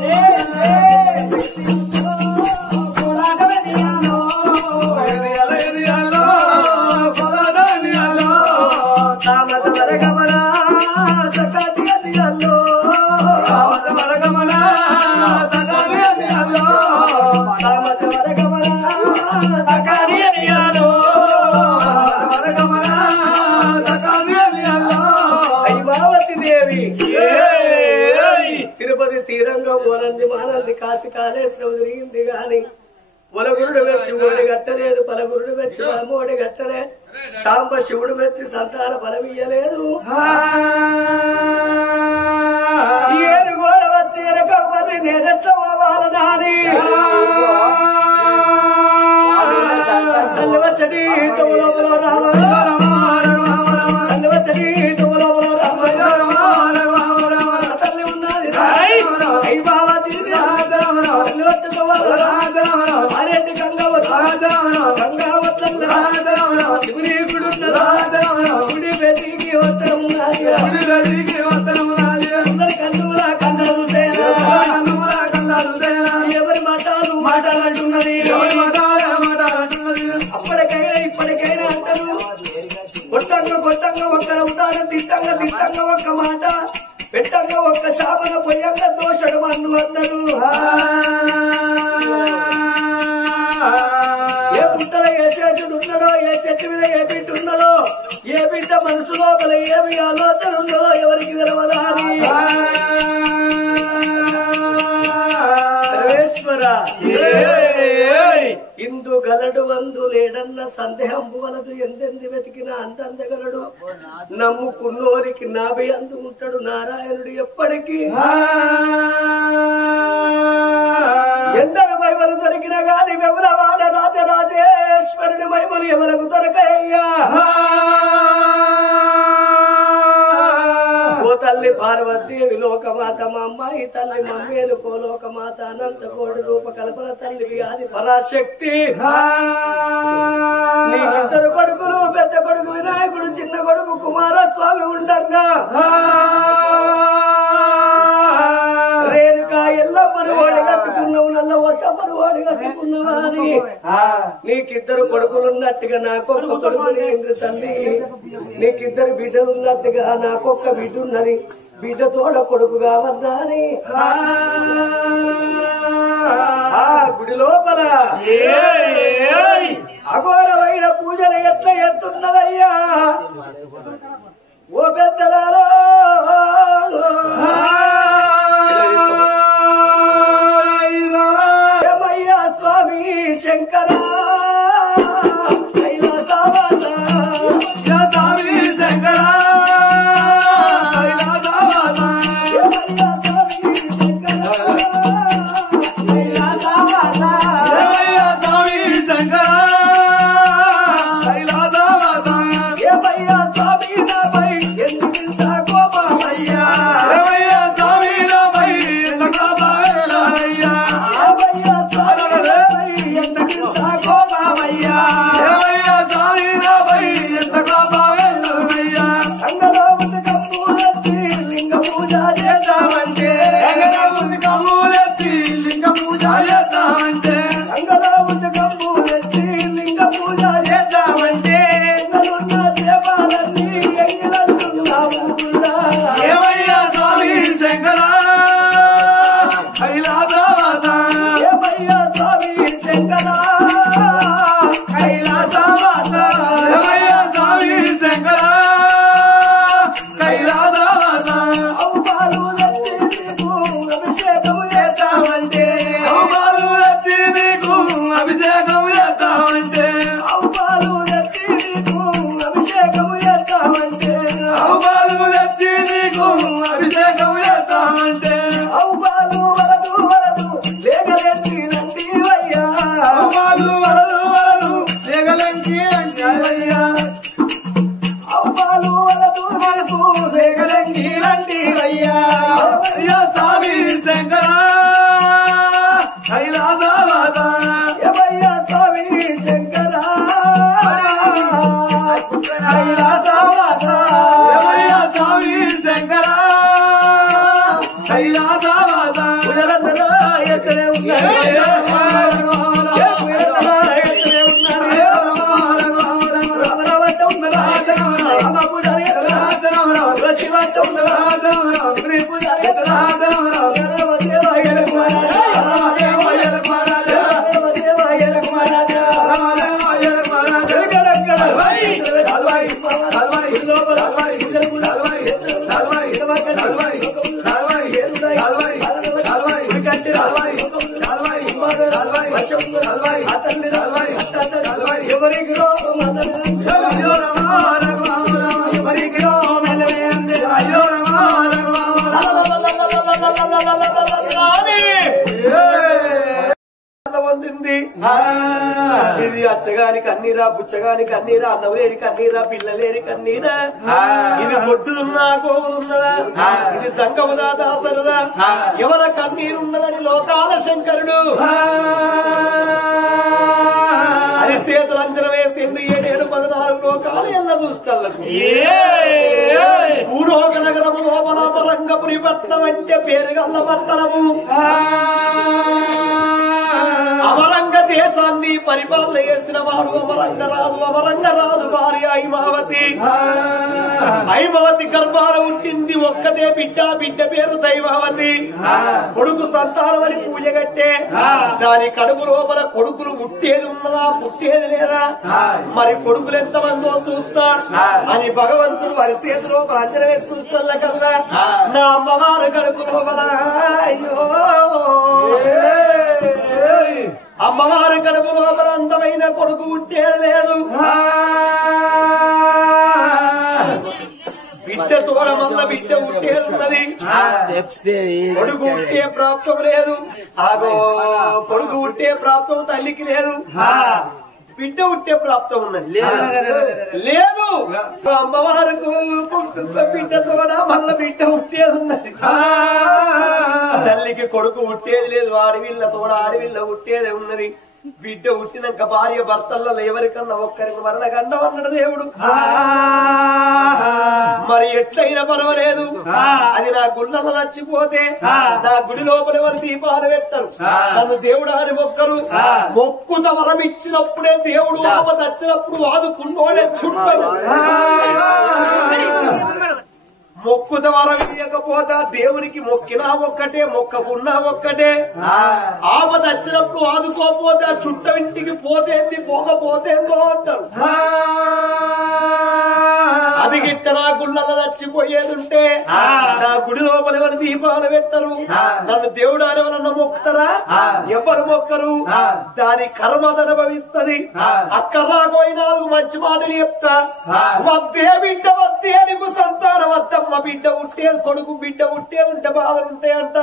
తిరుపతి తీరంగా ఓనంది మానంది కాశీ కాళేశ్వరం తిరిగింది గాని పొలగురుడు వచ్చి ఓడి గట్టలేదు పలగురుడు వచ్చి మోడి గట్టలే శాంబ శివుడు వచ్చి సంతాన బలమియ్యలేదు ఏడు గోడ వచ్చి ఎనకపోతే నేనెట్లా పోవాలనాని తల్లి వచ్చడి తోలోపల రామ తల్లి వచ్చడి తోలోపల రామ తల్లి ఉన్నది అయ్యి బాబా తిరిగి తల్లి వచ్చి అరేంటి గంగావతి శివుని గుడి బెదికి వత్తమున్నది ఎవరి మాటలు మాట్లాడుతున్నది అప్పటికైనా ఇప్పటికైనా అంటారు కొట్టంగా ఒక్కరవుతాడు తిట్టంగా ఒక్క మాట పెట్టంగా ఒక్క శాపన పొయ్యంగా దోషడు మన్ను అందరు ఏ పుట్టలో ఏ చేతుడు ఉన్నాడో ఏ చెట్టు మీద ఏ బిడ్డ ఉన్నదో ఏ బిడ్డ మనసు లోపల ఏమి ఆలోచన ఉందో ఎవరికి తెలవదాని సర్వేశ్వర ఇందు గలడు వందు లేడన్న సందేహం వలదు ఎందెంది వెతికినా అందందగలడు నమ్ముకున్నోరికి నాభి అందు ఉంటాడు నారాయణుడు ఎప్పటికీ ఎందరు మైమలు దొరికిన గాని వెవలవాడ రాజరాజేశ్వరుని మైమలు ఎవరకు దొరకయ్యా ఓ తల్లి పార్వతీదేవి లోకమాత మా అమ్మాయి తల్లి మమ్మేలు కోలోకమాత అనంత కోడి రూప కల్పన తల్లి వ్యాధి పరాశక్తి నీకిద్దరు కొడుకులు పెద్ద కొడుకు వినాయకుడు చిన్న కొడుకు కుమారస్వామి ఉండగా రేణుకా ఎల్లమ్మను వాడి కట్టుకున్నావు నల్ల వర్షమ్మను వాడి కట్టుకున్నవాని నీకిద్దరు కొడుకులున్నట్టుగా నాకొక్క కొడుకుని ఇంద్ర తల్లి నీకిద్దరు బిడ్డలున్నట్టుగా నాకొక్క బిడ్డ ఉన్నది బిడ్డ తోడ కొడుకు కావన్నాని ఆ గుడి లోపల అఘోరమైన పూజలు ఎట్లా ఎత్తున్నదయ్యా ఓ పెద్దలాలో ఏమయ్యా స్వామి శంకర స్వామి శంకర ఏమయ్యా స్వామి నాపై ఎందుకు అవ్వాలు వలదు వరకు రేగలంగి రండి అయ్యా స్వామి శంకర కైలాసవాస ఎవయ్యా స్వామి శంకర కైలాసవాస ఎవయ్యా స్వామి శంకర కైలాసవాస ఎక్కడే ఇది అచ్చగాని కన్నీరా బుచ్చగాని కన్నీరా అన్నవలేని కన్నీరా పిల్లలేని కన్నీరా ఇది బొట్టులున్నా గోవులున్నదా ఇది సంగముదా దాసరుదా ఎవర కన్నీరున్నదని లోకాల శంకరుడు అది చేతులంజన వేసింది 7-14 లోకాలు ఎల్ల చూస్తలకు భూలోక నగరము లోపల రంగపురి పట్నం అంటే పేరు గల్ల పట్టణము అమరంగ దేశాన్ని పరిపాలన చేసిన వాడు అమరంగరాజు భార్య ఐమావతి గర్భాన ఉంటుంది ఒక్కదే బిడ్డ పేరు దైవావతి కొడుకు సంతానం అని పూజ కట్టే దాని కడుపు లోపల కొడుకులు పుట్టేది ఉన్నదా పుట్టేది లేదా మరి కొడుకులు ఎంతమందో చూస్తా అని భగవంతుడు వారి చేతి లోపల అంజన వేసి చూస్తున్న కదా నా అమ్మవారు కడుపు లోపల అయ్యో అమ్మవారి కడుపు లోపల అందమైన కొడుకు పుట్టేది లేదు బిడ్డ తోడమల్ల బిడ్డ పుట్టేది కొడుకు పుట్టే ప్రాప్తం లేదు ఆగో కొడుకు పుట్టే ప్రాప్తం తల్లికి లేదు బిడ్డ పుట్టే ప్రాప్తం ఉన్నది లేదు అమ్మవారికి బిడ్డ తోడ మళ్ళా బిడ్డ పుట్టేది ఉన్నది తల్లికి కొడుకు పుట్టేది లేదు ఆడవిల్ల తోడ ఆడవిల్ల పుట్టేది ఉన్నది బిడ్డ పుట్టినాక భార్య భర్తల్లో ఎవరికన్నా ఒక్కరికి మరణగండం అన్నాడు దేవుడు మరి ఎట్లయినా పర్వాలేదు అది నా గుళ్ళలో నచ్చిపోతే నా గుడి లోపల ఎవరు దీపాలు పెట్టరు నన్ను దేవుడు అని మొక్కరు మొక్కుత వరం ఇచ్చినప్పుడే దేవుడు చచ్చినప్పుడు ఆదుకున్నోడే చుట్టడు మొక్కుత వరం ఇవ్వకపోతా దేవునికి మొక్కినా ఒక్కటే మొక్కకున్నా ఒక్కటే ఆపద వచ్చినప్పుడు ఆదుకోపోతే ఆ చుట్ట ఇంటికి పోతేంది పోకపోతేందో అంటారు అది గిట్ట నా గుళ్ళలో నచ్చిపోయేదుంటే నా గుడి లోపల ఎవరు దీపాలు పెట్టరు నన్ను దేవుడు అని ఎవరన్నా మొక్కుతారా ఎవరు మొక్కరు దాని కర్మ అనుభవిస్తుంది అక్కర్రాకపోయినా మంచి మాటలు చెప్తా వద్దే బిడ్డ వద్దే నీకు సంతానం వద్దమ్మ బిడ్డ ఉట్టే కొడుకు బిడ్డ ఉట్టే ఉంటే బాధలు ఉంటాయంట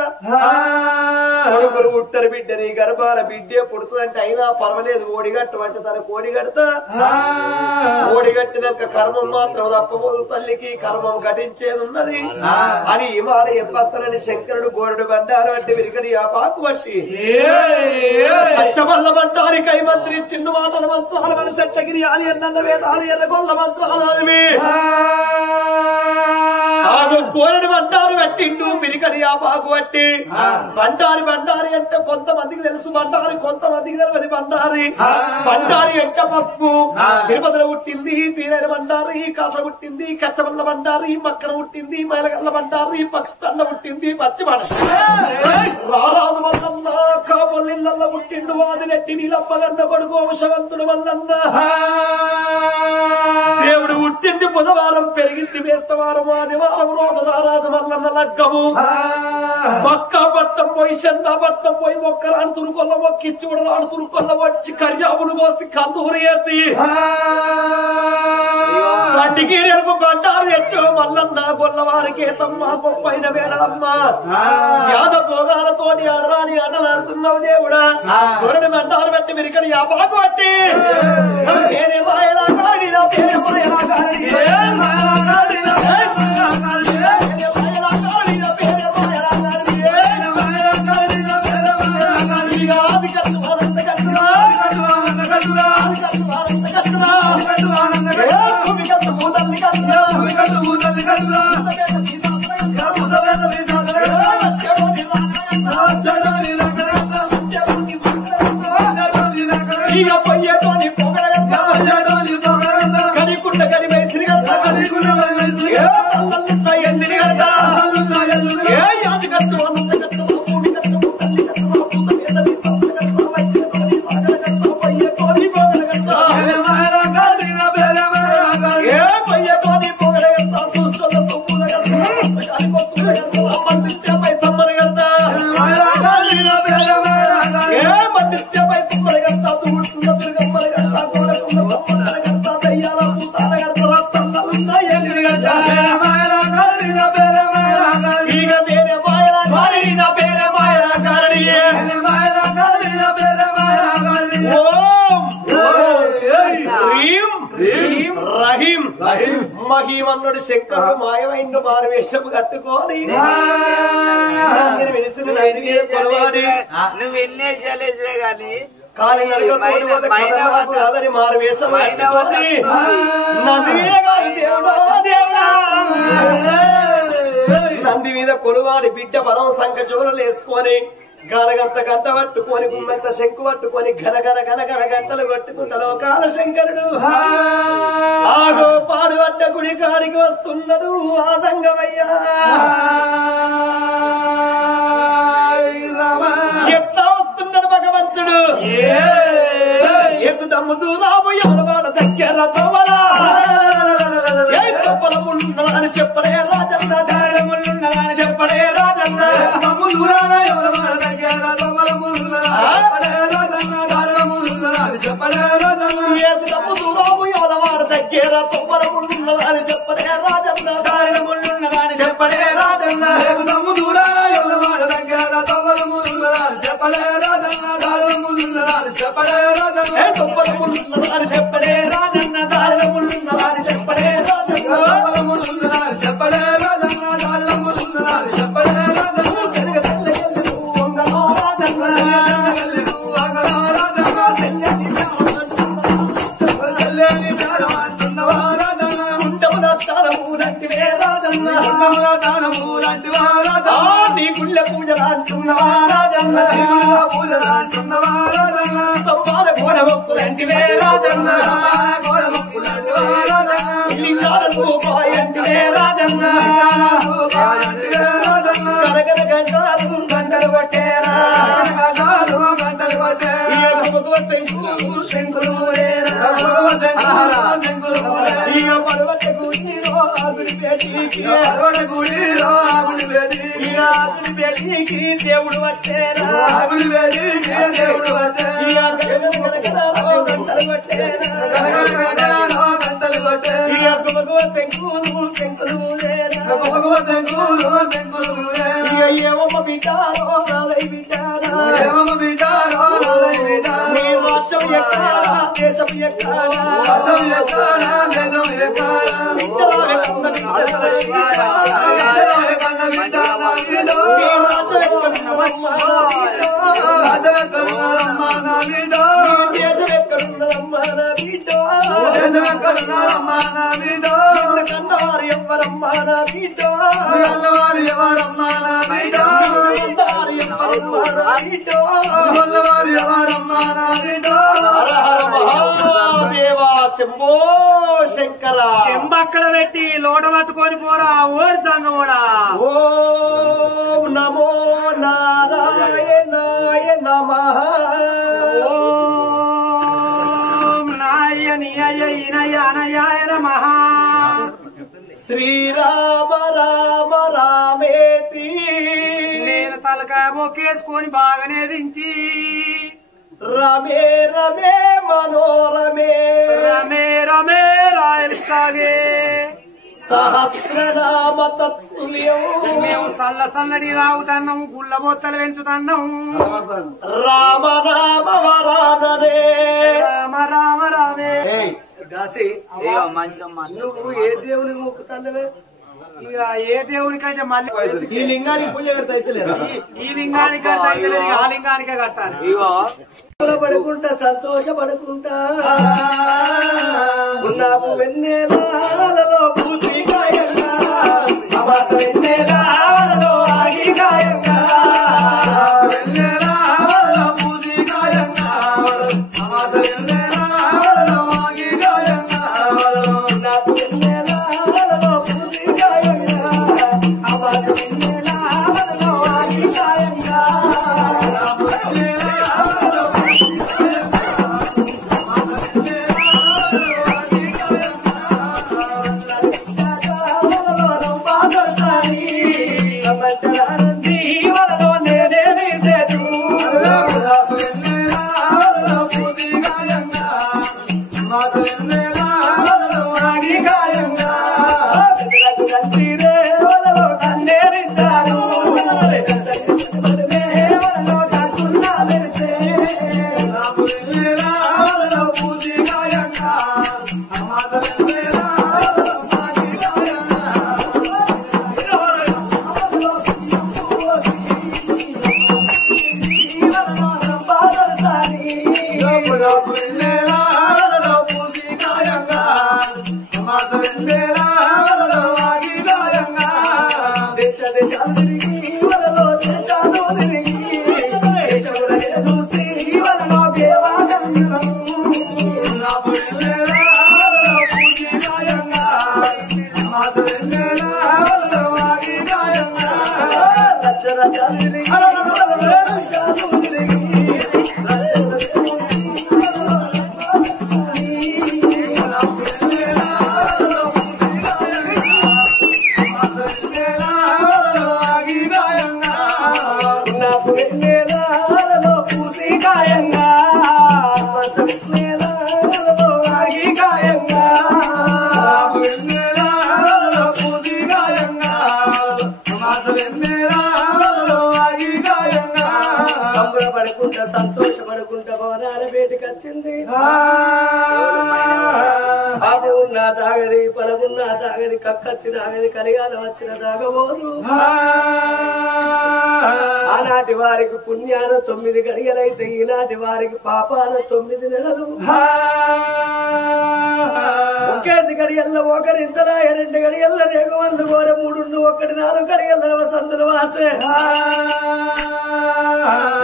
కొడుకులు ఉట్టరు బిడ్డ నీ గర్భాల బిడ్డే పుడుతుందంటే అయినా పర్వాలేదు ఓడిగట్టు అంటే తన కోడిగడతా ఓడిగట్టినాక కర్మం మాత్రం తప్పబోదు తల్లికి కర్మం ఘటించేది ఉన్నది అని ఇవాళ ఎప్పస్తలని శంకరుడు గోరుడు బండారు అంటే విరికడి ఆ పాకు బట్టి పచ్చబల్ల బంటారి కై మంత్రి చిన్న మాటల మంత్రాలు మన చెట్టగిరి ఆలి ఎన్న వేదాలు ఎర్రగొల్ల మంత్రాలు కోరడు బండారు పెట్టిండు పిరికడి ఆ పాకు బట్టి బండారి అంటే కొంతమందికి తెలుసు బండారి కొంతమందికి తెలియదు బండారి ఎంట పసుపు తిరుపతిలో పుట్టింది తీరైన బండారి కాస పుట్టింది కచ్చబల్ల బండారి మక్కన పుట్టింది మైలగల్ల బండారి పక్షితండ పుట్టింది పచ్చిబండ రారాజు వల్లన్న కాపల్లిళ్ళ పుట్టిండు వాది నెట్టి నీలప్పగండ కొడుకు వంశవంతుడు వల్లన్న దేవుడు పుట్టింది బుధవారం పెరిగింది వేస్తవారం ఆదివారం రోజు రారాజు వల్లన్న లగ్గము మక్కా పట్టం పోయి చందా పట్టం పోయి మొక్కరాని తురుకొల్ల మొక్కిచ్చి ఉడరాడు తురుకొల్ల వచ్చి కర్యావులు కోసి కందూరు వేసి బండ ఇంటికి రేపు బంటారు తెచ్చు మల్లన్న గొల్లవారికి తమ్మ గొప్పైన వేడమ్మ యాద భోగాలతోటి అడరాని ఆటలాడుతున్నావు దేవుడా గొర్రెని బంటారు పెట్టి మీరు ఇక్కడ యాబాకు పట్టి నేనే మాయలా కాడి నా పేరు మాయలా కాడి మహిమన్నుడు శంకరుడు మాయమైండు మారువేషము కట్టుకొని నువ్వు ఎన్నే చలేసే గాని కాలి నరకని మారువేషం నంది మీద కొలువాడి బిడ్డ పదం సంఖ జోలలు వేసుకొని గనగంత గంట పట్టుకొని గుమ్మంత శంకు పట్టుకొని ఘనగన ఘనగన గంటలు పట్టుకుంటా లోకాల శంకరుడు ఆగో పాడు అడ్డ గుడి కాడికి వస్తున్నాడు ఆదంగమయ్యా ఎట్లా వస్తున్నాడు భగవంతుడు ఎద్దు దమ్ముతూ రాబో ఎవరవాడ దగ్గర తోమరా అని చెప్పడే రాజన్న దారములున్నదని చెప్పడే రాజన్న నీ గుళ్ళ పూజలు అంటున్నవా రాజన్న గోడమొక్కులంటివే రాజన్న అంటివే రాజన్న కరగల గంటలు గంటలు కొట్టేరా దేవుడు వచ్చేరా దేవుడు ఏమో బిడ్డారో దేశం కన్నవారు ఎవరమ్మా నా బిడ్డో కన్నవారు ఎవరమ్మా నా బిడ్డో కన్నవారు ఎవరమ్మా నా బిడ్డో కన్నవారు ఎవరమ్మా నా బిడ్డో హర హర మహాదేవా శంభో శంకర చెంబక్కడ పెట్టి లోట పట్టుకొని పోరా ఓరి సంగమోడా ఓం నమో నారాయణాయ నమః ఓం నాయనియయ ఇనయ అనయాయ నమః శ్రీరామ రామ రామేతి నేను తలకాయ మొక్కేసుకొని బాగానే దించి రమే రమే మనోరమే రమే రమే రాయల్ స్టాగే సహస్రనామ తత్తుల్యం మేము సల్ల సల్లడి తాగుతున్నాం గుళ్ళ బొత్తలు పెంచుతున్నాం రామనామ వరాననే రామ రామ రామే నువ్వు ఏ దేవుని మొక్కుతాండవే ఇక ఏ దేవునికైతే మళ్ళీ ఈ లింగానికి పూజ కడితే అయితే లేదా ఈ లింగానికి అయితే లేదు, ఆ లింగానికే కట్టాలి. పడుకుంటా సంతోషపడుకుంటా నాకు వెన్నెలలో పూసికాయంగా అవాస వెన్నెలలో ఆగికాయంగా వెన్నెలలో పూసికాయంగా అవాస వెన్నెలలో ఆగికాయంగా నాకు వెన్నెలలో పూసికాయంగా అవాస వెన్నెలలో ఆగికాయంగా సంబరపడుకుంటా సంతోషపడుకుంటా భవనాల బయటకు వచ్చింది. అది ఉన్నా తాగది, పొలమున్నా తాగది, కక్కచ్చిన తాగది, కలిగాలం వచ్చిన తాగబోదు. ఆనాటి వారికి పుణ్యాన 9 గడియలైతే ఈనాటి వారికి పాపాన 9 నెలలు. ఒకేసి గడియల్లో ఒకరింతలా 2 గడియల్లో రేగువందు కోర 3 1 4 గడియల్లో వసంతులు వాసే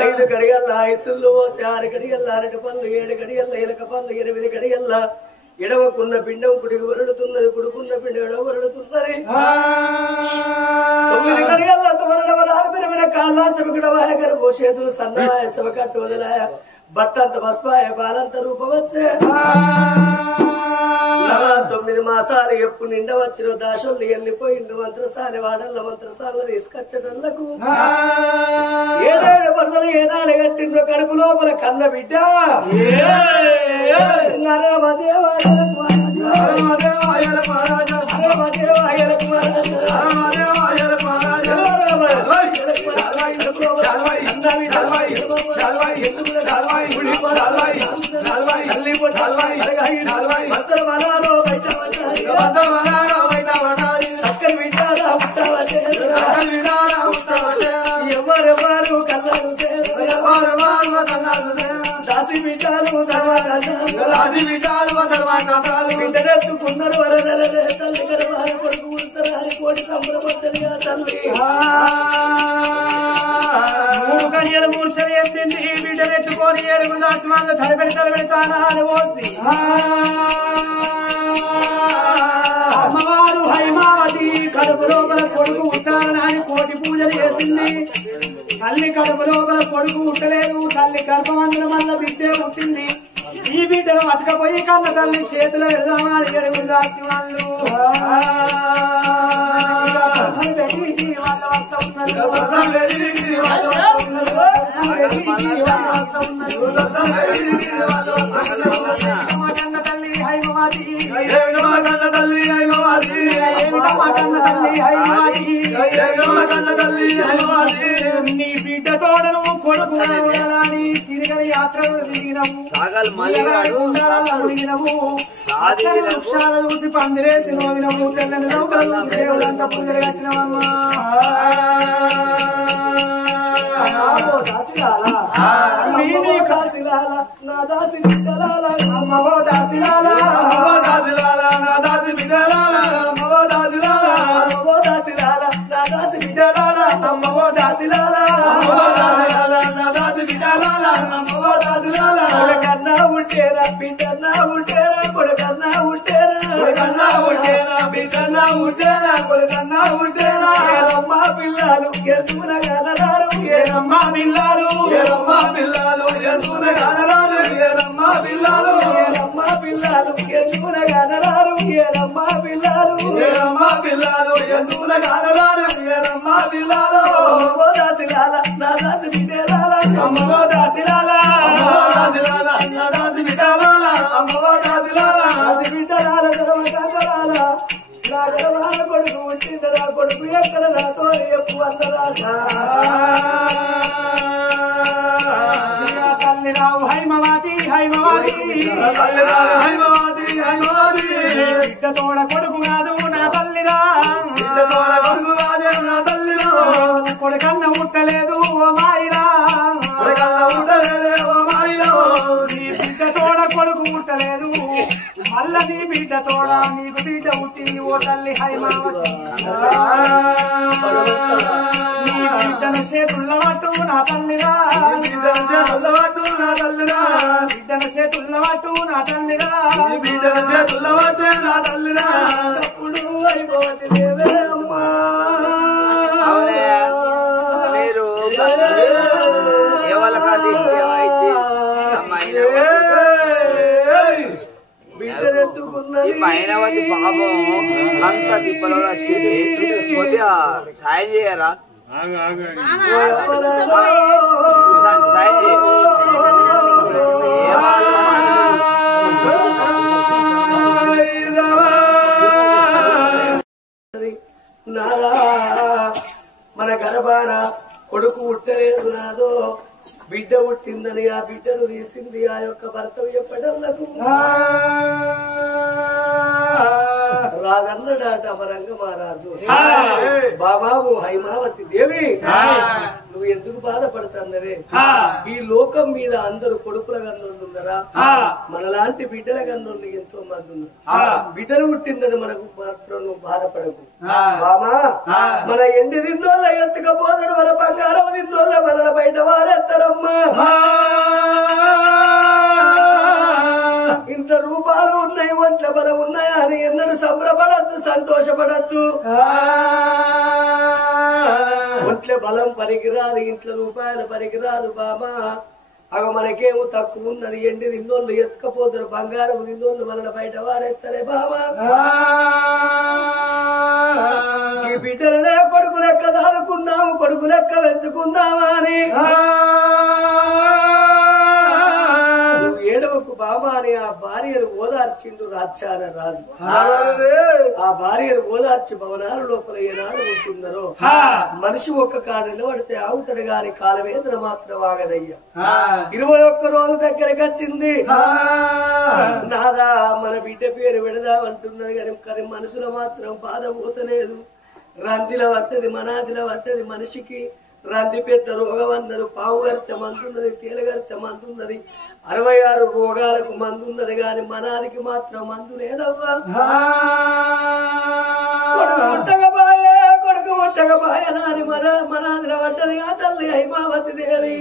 5 గడియల్ల ఐసుల్లో 6 గడియల్ల 2 పనులు 7 గడియల్ల ఇలక పనులు 8 గడియల్ల ఎడవకున్న పిండం కుడికి వరడుతున్నది, కుడుకున్న పిండం ఎడవ వరడుతున్నది. 9 గడియల్ల వరడవరాలు పెరిగిన కాళ్ళ శివకుడవాయ గర్భో చేతులు సన్నవాయ శివకట్టు వదిలాయ బట్టంత బస్వాయ బాలంత రూపం వచ్చే 9 మాసాలు ఎప్పుడు నిండ వచ్చిన దాశుల్ని వెళ్ళిపోయిండు. మంత్రసారి వాడల్ల మంత్రసాల తీసుకొచ్చటల్లకు 7 పనులు ఏనాడు కట్టిండ్రు కడుపు లోపల కన్న బిడ్డ ఎవరెవరు కన్నారు దాసి బిడ్డాలు బిడ్డరెత్తుకున్నారు వరదలే తల్లి గర్భాలు కొడుకు ఉత్తరాలు కోటి సంబరపడ్డదిగా తల్లి 3 కన్యలు మూర్ఛలు ఎత్తింది. బిడ్డనెత్తుకొని 7 దాచిమాలను తలపెడతానాలు పోసి అమ్మవారు హైమావతి కడుపు లోపల కొడుకు ఉంటానని కోటి పూజలు చేసింది. తల్లి కడుపు లోపల కొడుకు ఉట్టలేదు. తల్లి గర్భమందుల వల్ల బిడ్డే పుట్టింది. ఈ బిడ్డను అతకపోయి కన్న తల్లి చేతిలో వెళ్దామని 7 దాచిమాలు తల్లి హైమావతి ఏమిటమ్మా కన్న తల్లి హైమవతి ఏమిటమ్మా కన్న తల్లి హైమవతి ఏమిటమ్మా కన్న తల్లి హైమవతి నీ బిడ్డ తోడను కొడుకు తిరిగని యాత్రలు దిగినము మునిగినము వృక్షాలు చూసి పందిరేసి నోగినము తెల్లని నౌకలు చూసి దేవులంతా పుంజలు కట్టినవమ్మా అమ్మవో దాసిలాల కొడుకన్నా ఉంటేరా బిడ్డన్నా ఉంటేరా కొడుకన్నా ఉంటేరా ఏరమ్మా పిల్లలు ఎదుగున కనరారు ఏరమ్మా పిల్లలు ఎదుగున కనరారు ఏరమ్మా పిల్లలు ఎదుగున కనరారు ఏరమ్మా పిల్లలు అమ్మో దాసిలాల నా దాసి బిడ్డలాల అమ్మో దాసిలాల కొడుకు వచ్చిందరా కొడుకు ఎక్కడ రాతో ఎప్పు అందరా తల్లి రావు హైమవతి బిడ్డ తోడ కొడుకు కాదు నా తల్లిరా కొడుకన్న ముట్టలేదు ఓ మాయిరా నీ బిడ్డ తోడ కొడుకు ముట్టలేదు మల్ల నీ బిడ్డ తోడ నీకు బిడ్డ పుట్టి ఓ తల్లి హైమావతి నీ బిడ్డను చేతుల్లో పట్టు నా తల్లిరా బిడ్డను చేతుల్లో పట్టు నా తల్లిరా అప్పుడు అయిపోతే దేవే అమ్మా మీరు ఎవరి బిడ్డనెత్తుకున్నది మైనవతి పాపం అంత తిప్పలో వచ్చింది కొద్దిగా సాయం చేయరా సాయం చేయ మన గర్భాన కొడుకు ఉట్టలేదు నాదో బిడ్డ పుట్టిందని ఆ బిడ్డను తీసింది ఆ యొక్క భర్త చెప్పటంలకు రాదన్నడాట అమరంగ మహారాజు బాబాబు హైమావతి దేవి నువ్వు ఎందుకు బాధపడుతున్నవే ఈ లోకం మీద అందరూ కొడుకుల గన్నులు ఉన్నారా మనలాంటి బిడ్డల గన్నులు ఎంతో మంది ఉన్నారు బిడ్డలు పుట్టిందని మనకు మాత్రం నువ్వు బాధపడకు బామా మన ఎండి తిన్నోళ్ళ ఎత్తుకపోతారు మన బంగారం తిన్నోళ్ళ మన బయట వారెత్తారమ్మా ఇంత రూపాలు ఉన్నాయి ఒంట్ల బలం ఉన్నాయా అని ఎన్నడూ సంబరపడద్దు సంతోషపడద్దు ఒంట్ల బలం పనికిరాదు ఇంట్లో రూపాయలు పనికిరాదు బామా అగ మనకేమో తక్కువ ఉన్నది ఎండి తిన్నోళ్ళు ఎత్తుకపోతారు బంగారం తిన్నోళ్ళు మన బయట వారెత్తారే బామా ఈ బిడ్డలనే కొడుకు లెక్క దాదుకుందాము కొడుకు లెక్క పెంచుకుందామా అని ఏడవకు బాబా అని ఆ భార్యను ఓదార్చిండు రాజ్యాన రాజు ఆ భార్యను ఓదార్చి భవనాల లోపల ఏనాడు ఉంటున్నారో మనిషి ఒక్క కాడ నిలబడితే ఆగుతాడు గాని కాలవేదన మాత్రం ఆగదయ్యా 21 రోజు దగ్గరకు వచ్చింది నాదా మన బిడ్డ పేరు పెడదామంటున్నది కానీ మనసులో మాత్రం బాధ పోతలేదు రందిలో పట్టది మనాదిలో పట్టది మనిషికి రంది పెద్ద రోగం అన్నారు పావు గర్త మందున్నది తేలగర్త మందున్నది 66 రోగాలకు మందున్నది గాని మనాదికి మాత్రం మందు లేదవ్వా కొడుకు ముట్టకపాయ నాని మనాదిలో పట్టది ఆ తల్లి హైమావతి దేవి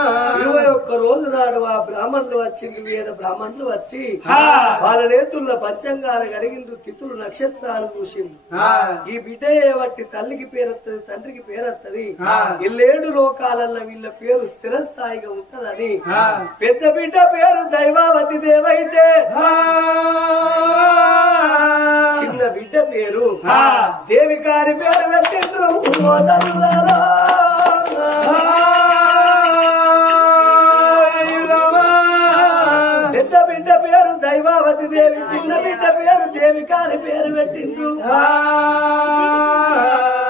21 రోజు నాడు ఆ బ్రాహ్మణులు వచ్చింది వేద బ్రాహ్మణులు వచ్చి వాళ్ళ నేతుల్లో పంచంగాలు కడిగిండు తిథులు నక్షత్రాలు చూసిండు ఈ బిడ్డ బట్టి తల్లికి పేరొత్తది తండ్రికి పేరొత్తది 7 లోకాలలో వీళ్ళ పేరు స్థిరస్థాయిగా ఉంటదని పెద్ద బిడ్డ పేరు దైవావతి దేవైతే చిన్న బిడ్డ పేరు దేవికారి పేరు పెట్టిండ్రు పెద్ద బిడ్డ పేరు దైవావతి దేవి చిన్న బిడ్డ పేరు దేవిక అని పేరు పెట్టిండ్రు.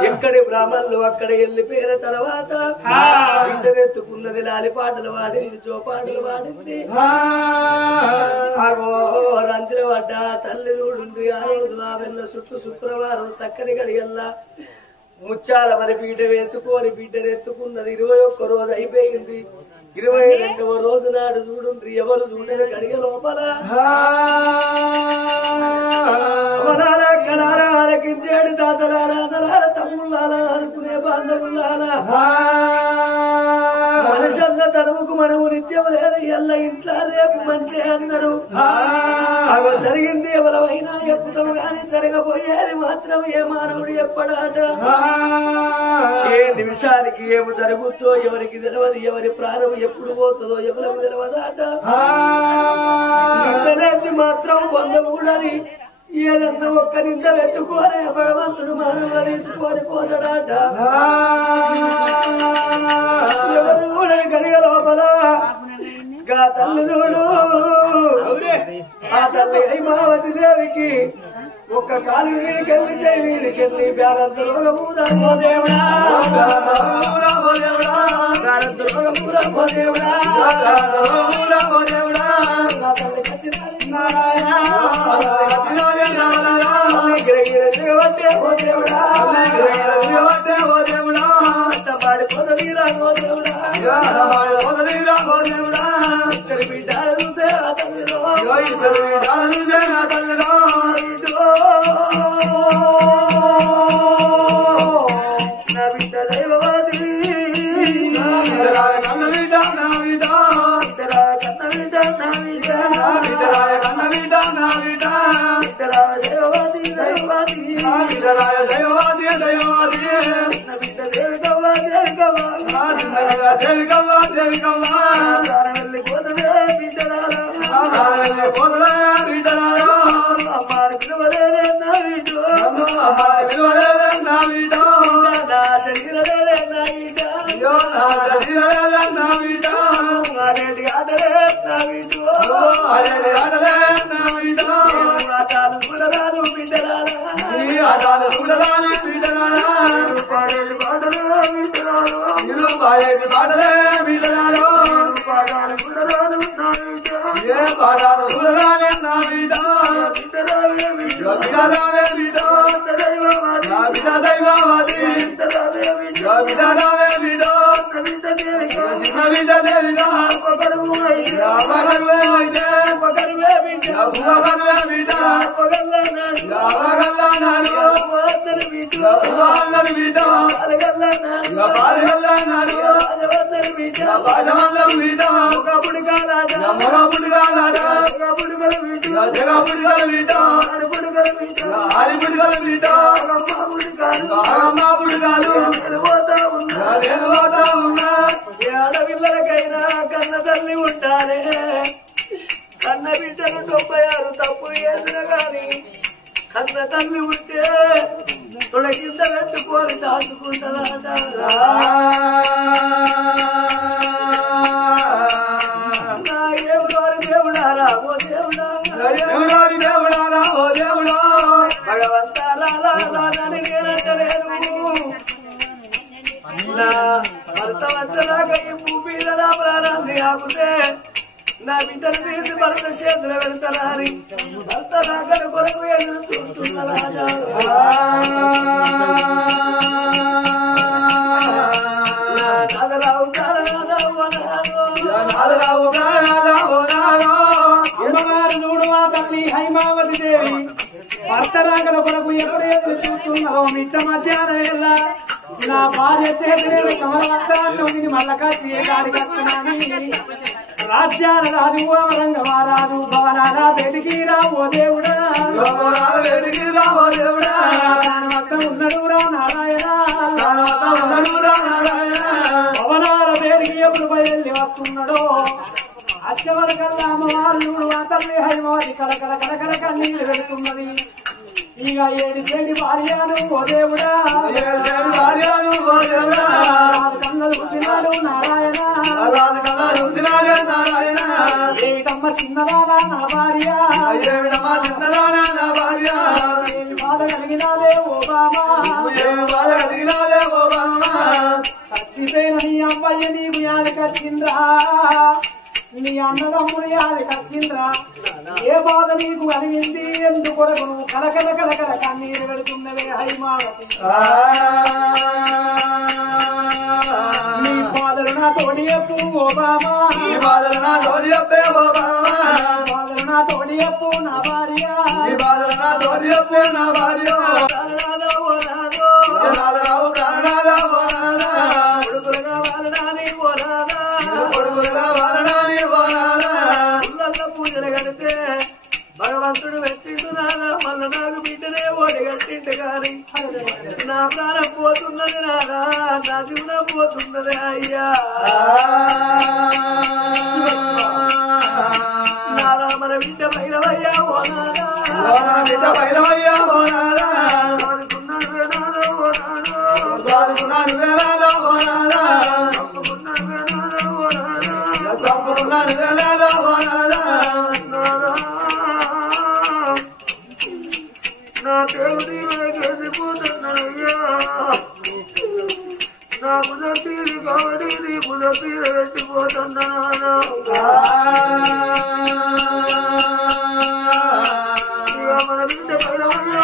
ఎక్కడి బ్రాహ్మణులు అక్కడ వెళ్ళిపోయిన తర్వాత బిడ్డనెత్తుకున్నది లాలి పాటలు వాడింది జోపాటలు వాడింది. రంజన పడ్డ తల్లి చూడుంది. ఆ రోజు నా వెళ్ళ చుట్టూ శుక్రవారం చక్కని గడియల్లా ముచ్చాల మరి బిడ్డ వేసుకొని బిడ్డనెత్తుకున్నది. 21 రోజు అయిపోయింది. 22వ రోజు నాడు చూడుండ్రి ఎవరు చూడని గడియ లోపల కళారా ఆలకించాడు. తాతలారా అన్నలారా తమ్ముళ్ళారా అనుకునే బాంధవులారా మనుషన్న తడుముకు మనము నిత్యం లేదా ఎల్ల ఇంట్లో రేపు మంచి అన్నారు. అవి జరిగింది ఎవరైనా ఎప్పుతాము గాని జరగబోయేది మాత్రం ఏ మానవుడు ఎప్పడాట. ఏ నిమిషానికి ఏమి జరుగుతుందో ఎవరికి తెలియదు. ఎవరి ప్రాణం ఎప్పుడు పోతుందో ఎవరికి తెలియదాట. ఇంటనేది మాత్రం పొందకూడని ఏదన్నా ఒక్క నింద పెట్టుకోనే భగవంతుడు మానవులు తీసుకొని పోతాడాట. ఎవరు కూడా గడియ లోపల గా తల్లి చూడు. ఆ తల్లి హైమావతి దేవికి ఒక్క కాలు వీడికెళ్ళి చేయి వీడికెళ్ళి బ్యాలంత రోగమూరా దేవుడా ఆడపిల్లలకైనా కన్న తల్లి ఉంటానే. కన్న బిడ్డలు 96 తప్పులు చేసిన గాని కన్న తల్లి ఉంటే తొడ కింద పెట్టుకొని దాచుకుంటారట. దేవుడారా ఓ దేవుడా భగవంతాలని నేనంటలేను. నా భర్త వచ్చేదాకా ఈ భూమి మీద నా ప్రాణాన్ని ఆపితే నా బిడ్డను తీసి భర్త చేతులు పెడతానని భర్త నాకడ కొరకు ఎదురు చూస్తున్నారా. అమ్మగారు చూడు ఆ తల్లి హైమావతి దేవి భర్త రాకల కొరకు ఎప్పుడు ఎదురు చూస్తున్నారో మిట్ట మధ్యాహ్నం నా భార్య చేతులు కమలవస్తాన్ని మల్లకాచి గాడి కట్టున్నాని రాజ్యాల రాజు రంగమారాజు భవనాల వెలిగిరా ఓ దేవుడా ఉన్నాడు రా నారాయణ భవనాల వేడికి ఎప్పుడు బయలుదేరి వస్తున్నాడో అచ్చవల కల్లా అమ్మవారు ఆ తల్లి హైమావతి కలకల కలకల కన్నీళ్ళు పెడుతున్నది. ఇక ఏడి చేడి భార్యను ఓ దేవుడా కన్నలు పుట్టినాడు నారాయణ ఏమిటమ్మ చిన్నదానా నా భార్య ఏమిటమ్మా చిన్నదానా నా భార్య ఏమి బాధ కలిగినాలే ఓబామా ఏమి బాధ కలిగినాలే ఓబామా చచ్చిపోయిన నీ అబ్బాయి నీకు యాదకొచ్చిండ్రా నీ అన్నదమ్ముడు యాదకొచ్చిండ్రా ఏ బాధ నీకు కలిగింది ఎందుకొరకు నువ్వు కలకల కలకల కన్నీరు పెడుతున్నవే హైమావతి నీ బాధలు నా తోడి చెప్పు ఓబామా ఈ బాధలు నా తోడి చెప్పే ఓబామా బాధలు నా తోడి చెప్పు నా భార్య ఈ బాధలు నా తోడి చెప్పే నా భార్య రావు ప్రాణాదా ఓనాదా కొడుకులుగా వాలడాని ఓనాదా కొడుకులుగా వాలడాని ఓనాదా పూజలు కడితే భగవంతుడు వెచ్చిండు నాదా మళ్ళా నాకు బిడ్డనే ఓడి కట్టిండు కాని నా ప్రాణం పోతున్నది నాదా నా జీవనం పోతున్నది అయ్యా నాదా మన బిడ్డ పైనవయ్యా ఓనాదా బిడ్డ పైనవయ్యా ఓనాదా అనుకున్నాను వేనాదో ఓనాదో సారుకున్నాను వేలాదా ఓనాదా అనుకున్నాను వేనాదో ఓనాదా సంపుకున్నాను వేలాదా ఓనాదా నా దేవుడి చేసిపోతున్నాయ్యా నా పులపీలు కాబట్టి నీ పులపీలు పెట్టిపోతున్నా మన బిడ్డ పైనవయ్యా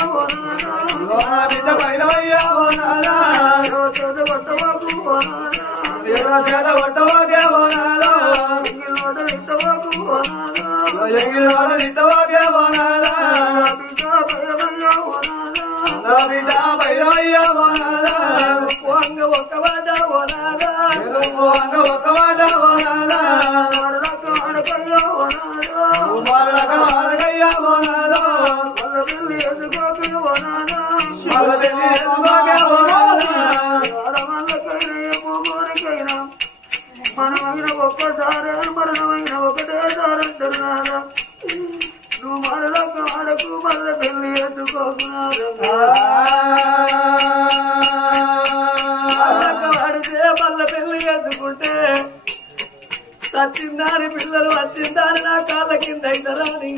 బిడ్డ పైనవయ్యా ఓనాదా చేత పట్టవాకు పోనాదా చేత పట్టవాకే ఓనాదా ఇట్టవాకు పోనాదా ఎంగిలివాడ తిట్టవాకే ఓనాదా బిడ్డ పైనవయ్యా పోనాదా నా బిడ్డ పైనవయ్యా ఓనాదా వంగ ఒక్క వాట పోనాదా ఒక్క మాట ఓనాదా అడకయ్యా పోనాదా అడగయ్యా ఓనాదా వాళ్ళ పెళ్లి ఎందుకోక పోనాదా వాళ్ళ పెళ్లి ఎందుకోకే ఓనాదా ఆడవాళ్ళకైనా మనమైన ఒక్కసారి మరణమైన ఒకటేసారి అంటారు నాదా నువ్వు మరొక ఆడకు మళ్ళీ పెళ్లి ఎత్తుకోకున్నాడు వాడితే మళ్ళీ పెళ్లి చేసుకుంటే చచ్చిందాని పిల్లలు వచ్చిందాని నా కాళ్ళ కింద అవుతారని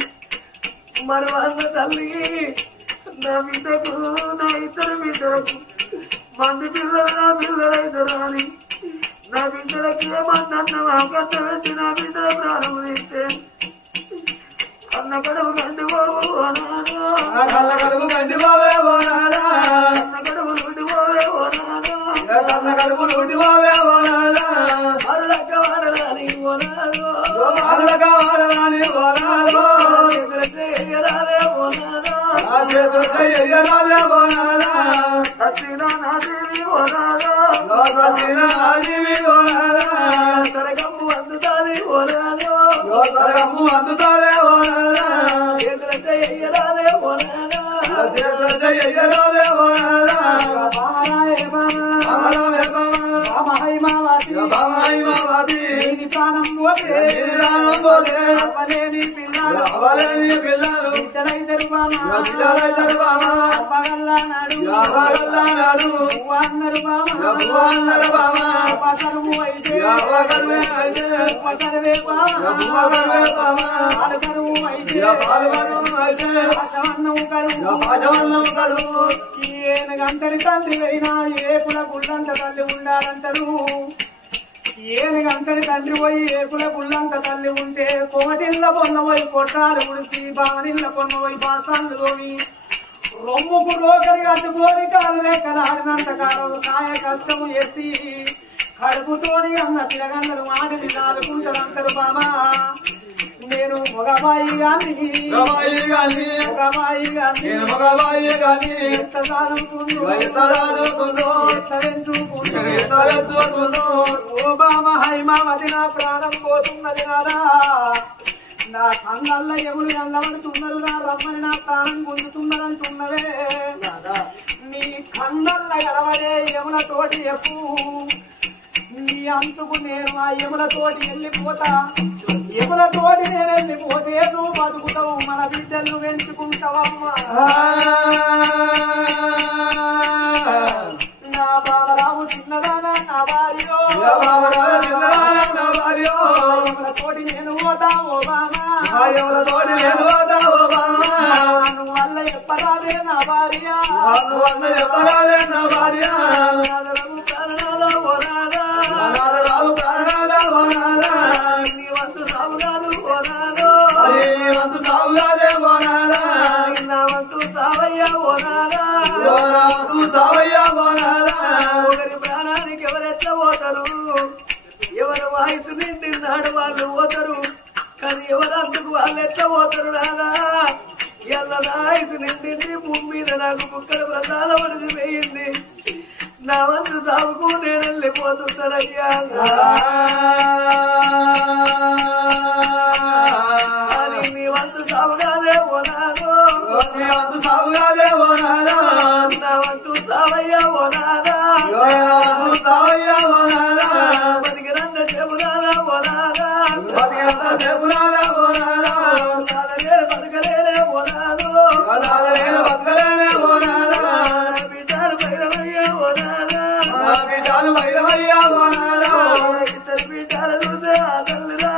మరి అన్న తల్లి నా బిడ్డకు నా ఇద్దరు బిడ్డలకు మంది పిల్లలు నా పిల్లలు అవుతారని నా బిడ్డలకి ఏమన్నా కట్ట పెట్టి నా బిడ్డల ప్రాణం తీస్తే అన్న కడుపు కంటి బాబు అనాదా కళ్ళ కడుపు కంటి బావే ఓనాదా అన్న కడుపు నుండి పోవే ఓనాదా కళ్ళ కడుపు నుండి బావే ఓనాదా అరులక్క వాడరాని ఓనాదో అరులగా వాడరాని ఓనాదో ఎగరాలే ఓనాదా ఆ చేతులతో ఎయ్యరాలే ఓనాదా సత్యనా నా దేవి ఓనాదా సచిన ఆదివి ఓనాదా సరగమ్ము అందుతాది ఓనాదో సరగమ్ము అందుతాదే ఓనాదా ఎదురతే ఎయ్యరాలే ఓనాదా చేతులతో ఎయ్యరాలే ఓనాదా అమరమే హైమావతి బామాయి మావాది నీ ప్రాణం పోతే రాను పోతే అవ్వలేని పిల్లలు అవలేని పిల్లలు బిడ్డలైద్దరు బామా బిడ్డలైద్దరు బామా అప్పగల్లానాడు యావగల్లానాడు నువ్వు అన్నారు బామా అన్నరు బామా అపకరువు అయితే యావగల్వే అయితే ఉపకరవే బామా ఉపకరవే బామా ఆడకరువు అయితే పాల్గొను అయితే ఆశవన్నము కరువు పాజవన్నం కలుగు ఏనుగంతరి తండ్రి అయినా ఏకుల గుళ్ళంత తల్లి ఉండాలంటారు ఏనుగంతరి తండ్రి పోయి ఏకుల గుళ్ళంత తల్లి ఉంటే కోటిళ్ళ పొన్న పోయి కొట్టాలు ఉడిసి బావనిళ్ళ పొన్న పోయి బాసాలు తోని రొమ్ముకు రోగలి అడ్డుకోని కాలు రేఖలాడినంత కాలం కాయ కష్టము చేసి కడుపుతోని అన్న తిరగన్నలు మాటని నాలుకుంటారంటారు బామా నేను మగబాయి గాని మగబాయి గాని మగబాయి గాని నేను మగబాయి గాని ఎంత చదువుతుందో ఎంత చదువుతుందో ఎట్లా పెంచుకుందో ఎంత వెతుకుతుందో ఓ బామా హైమావతి నా ప్రాణం పోతున్నది నారా నా కళ్ళల్లో ఎములు కళ్ళబడుతున్నారు నా రమ్మని నా ప్రాణం పొందుతున్నదంటున్నవే నీ కళ్ళల్లో గడవడే ఎములతోటి చెప్పు నీ అంతుకు నేను ఆ యములతోటి వెళ్ళిపోతా యములతోటి నేను వెళ్ళిపోతే నువ్వు బతుకుతావు మన బిడ్డలు పెంచుకుంటావమ్మా నా బాబరావు చిన్నదానా నా భార్యో యములతోటి నేను పోతా ఓ బామా ఎవరితోటి నేను పోతావో బామా నువ్వు వల్ల చెప్పరాదే నా భార్య వల్ల చెప్పరాదే నా భార్య రాము ప్రాణనాథ ఓ నాథ రావు ప్రాణనాథ ఓ నాథ నీ వంతు సాగుగాను ఓ నాథ నీ వంతు సాగుగాదే ఓ నాథ నా వంతు సావయ్య ఓ నాథ నా వంతు సావయ్య ఓ నాథ ఒకరి ప్రాణానికి ఎవరెట్లా పోతారు ఎవరు వాయిస్ నిండినాడు వాళ్ళు పోతారు కానీ ఎవరందుకు వాళ్ళు ఎట్లా పోతారు నానా ఎల్ల వాయిస్ నిండింది భూమి మీద నాకు ముక్కలు ప్రసాద పడిది వేయింది నా వంతు సాగుకు నేను వెళ్ళిపోతున్నానయ్యా కానీ నీ వంతు సాగుగానే ఓనాదో నీ వంతు సాగుగాదే ఓ నాథ నా వంతు సావయ్య ఓనాదా నా వంతు సావయ్య ఓ నాథ బతికి రంగ చెబురాదా ఓనాదా బతికినంత సేపు నాథ ఓ నాథ నాదలేరు బతకలేరే ఓనాదో నాథ నేను బతకలేనే ఓ నాథ బిడ్డాడు భైరవయ్య ఓనాదా నా బిడ్డలు భైరవయ్య ఓ నాథ ఇద్దరు బిడ్డాలు చూసే ఆ తల్లిరా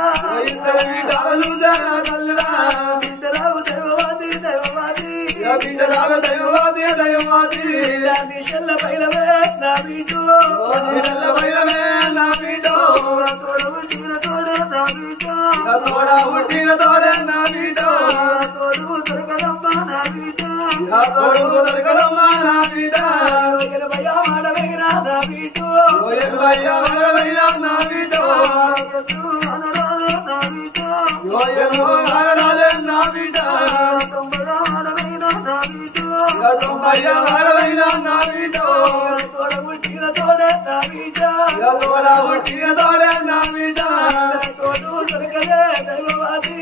ఇద్దరు బిడ్డలు చూసే నా తల్లిరా బిడ్డరావు దైవవాది దైవవాది బిడ్డరాలు దైవవాది దైవవాది నీ చెల్ల భైరవే నా బీటు నీళ్ళ భైరవే నా బిడ్డ తోడ తీర తోడ నా బీటు తోడ పుట్టిన తోడే నా బిడ్డ తోడు దొరకదమ్మ నా బీటు తోడు దొరకదమ్మా నా బిడ్డ భయ మాడవైనా నా బీటు భయ్య భైరవయ్య నా బిడ్డ నా బీటు యోయను వారదాలే నా బిడ్డ తొంభైనా నా బీటు భయ్య వారవైన నా బిడ్డ తోడ పుట్టిన తోడే నా బీటు తోడ పుట్టిన తోడే నా బిడ్డ తోడు దొరకలే దైవవాది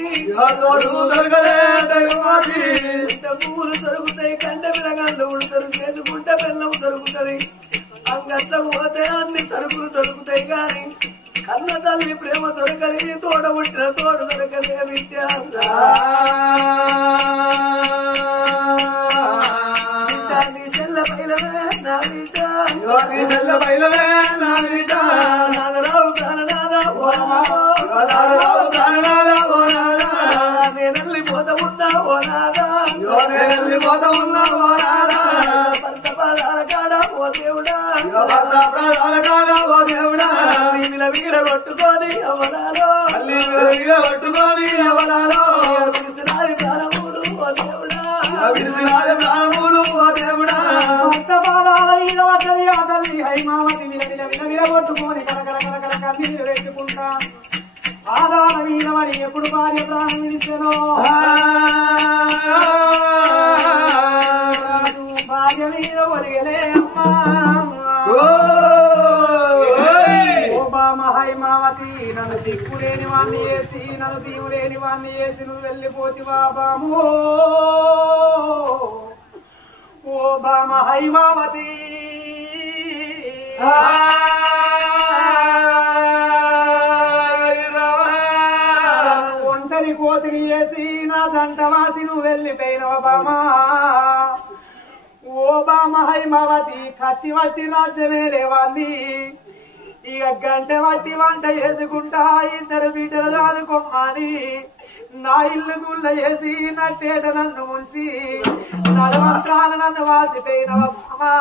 తోడు దొరకదే దైవవాది పువ్వులు దొరుకుతాయి కంట పిల్లగాళ్ళు ఉడతారు చేసుకుంటే బెల్లం దొరుకుతుంది అంగట్ల పోతే అన్ని సరుకులు దొరుకుతాయి గాని కన్న తల్లి ప్రేమ దొరకది తోడ పుట్టిన తోడు దొరకదే విద్య నీ చెల్ల పైలవే నా బిడ్డ చెల్ల బయలవే నా బిడ్డ నాగరావు ప్రాణనాథ ఓ రావు కారణాల ఓ నాథ నేను వెళ్ళిపోతా ఉన్నా ఓ నాథ వెళ్ళిపోతా ఉన్నా ఓ నాథ భర్త పాదాల కాడ ఓ దేవుడా భర్త ప్రాణాల కాడ ఓ దేవుడా వీళ్ళ వీర కొట్టుకొని అవనాలో తల్లి పట్టుకొని ఎవరాలో విసిరారి ప్రాణములు ఓ దేవుడా విడిసినాది ప్రాణములు ఓ దేవుడా అంతపాదాల మీద పడ్డది ఆ తల్లి హైమావతి విలవిలవిలవిలగొట్టుకొని కరకర కరకర కన్నీరు పెట్టుకుంటా ఆదాల మీద మరి ఎప్పుడు భార్య ప్రాణం విడిచెనో భార్య మీద ఒరిగలే అమ్మా ఓ బామ హైమావతి నన్ను దిక్కులేని వాణ్ణి వేసి నన్ను దీవులేని వాణ్ణి వేసి నువ్వు వెళ్ళిపోతివా బామో ఓ బామ హైమావతి ఒంటరి కోతిని వేసి నా జంటవాసి నువ్వు వెళ్ళిపోయినవ బామా ఓ బామ హైమావతి కత్తి వట్టి రాజ్యమే లేవాలి ఇక గంట వట్టి వంట వేసుకుంటా ఇద్దరు బిడ్డలు దాదుకోమని నా ఇల్లు గుళ్ళ వేసి నట్టేట నన్ను ఉంచి నడవంత్రాన నన్ను వాసిపోయినవ బామా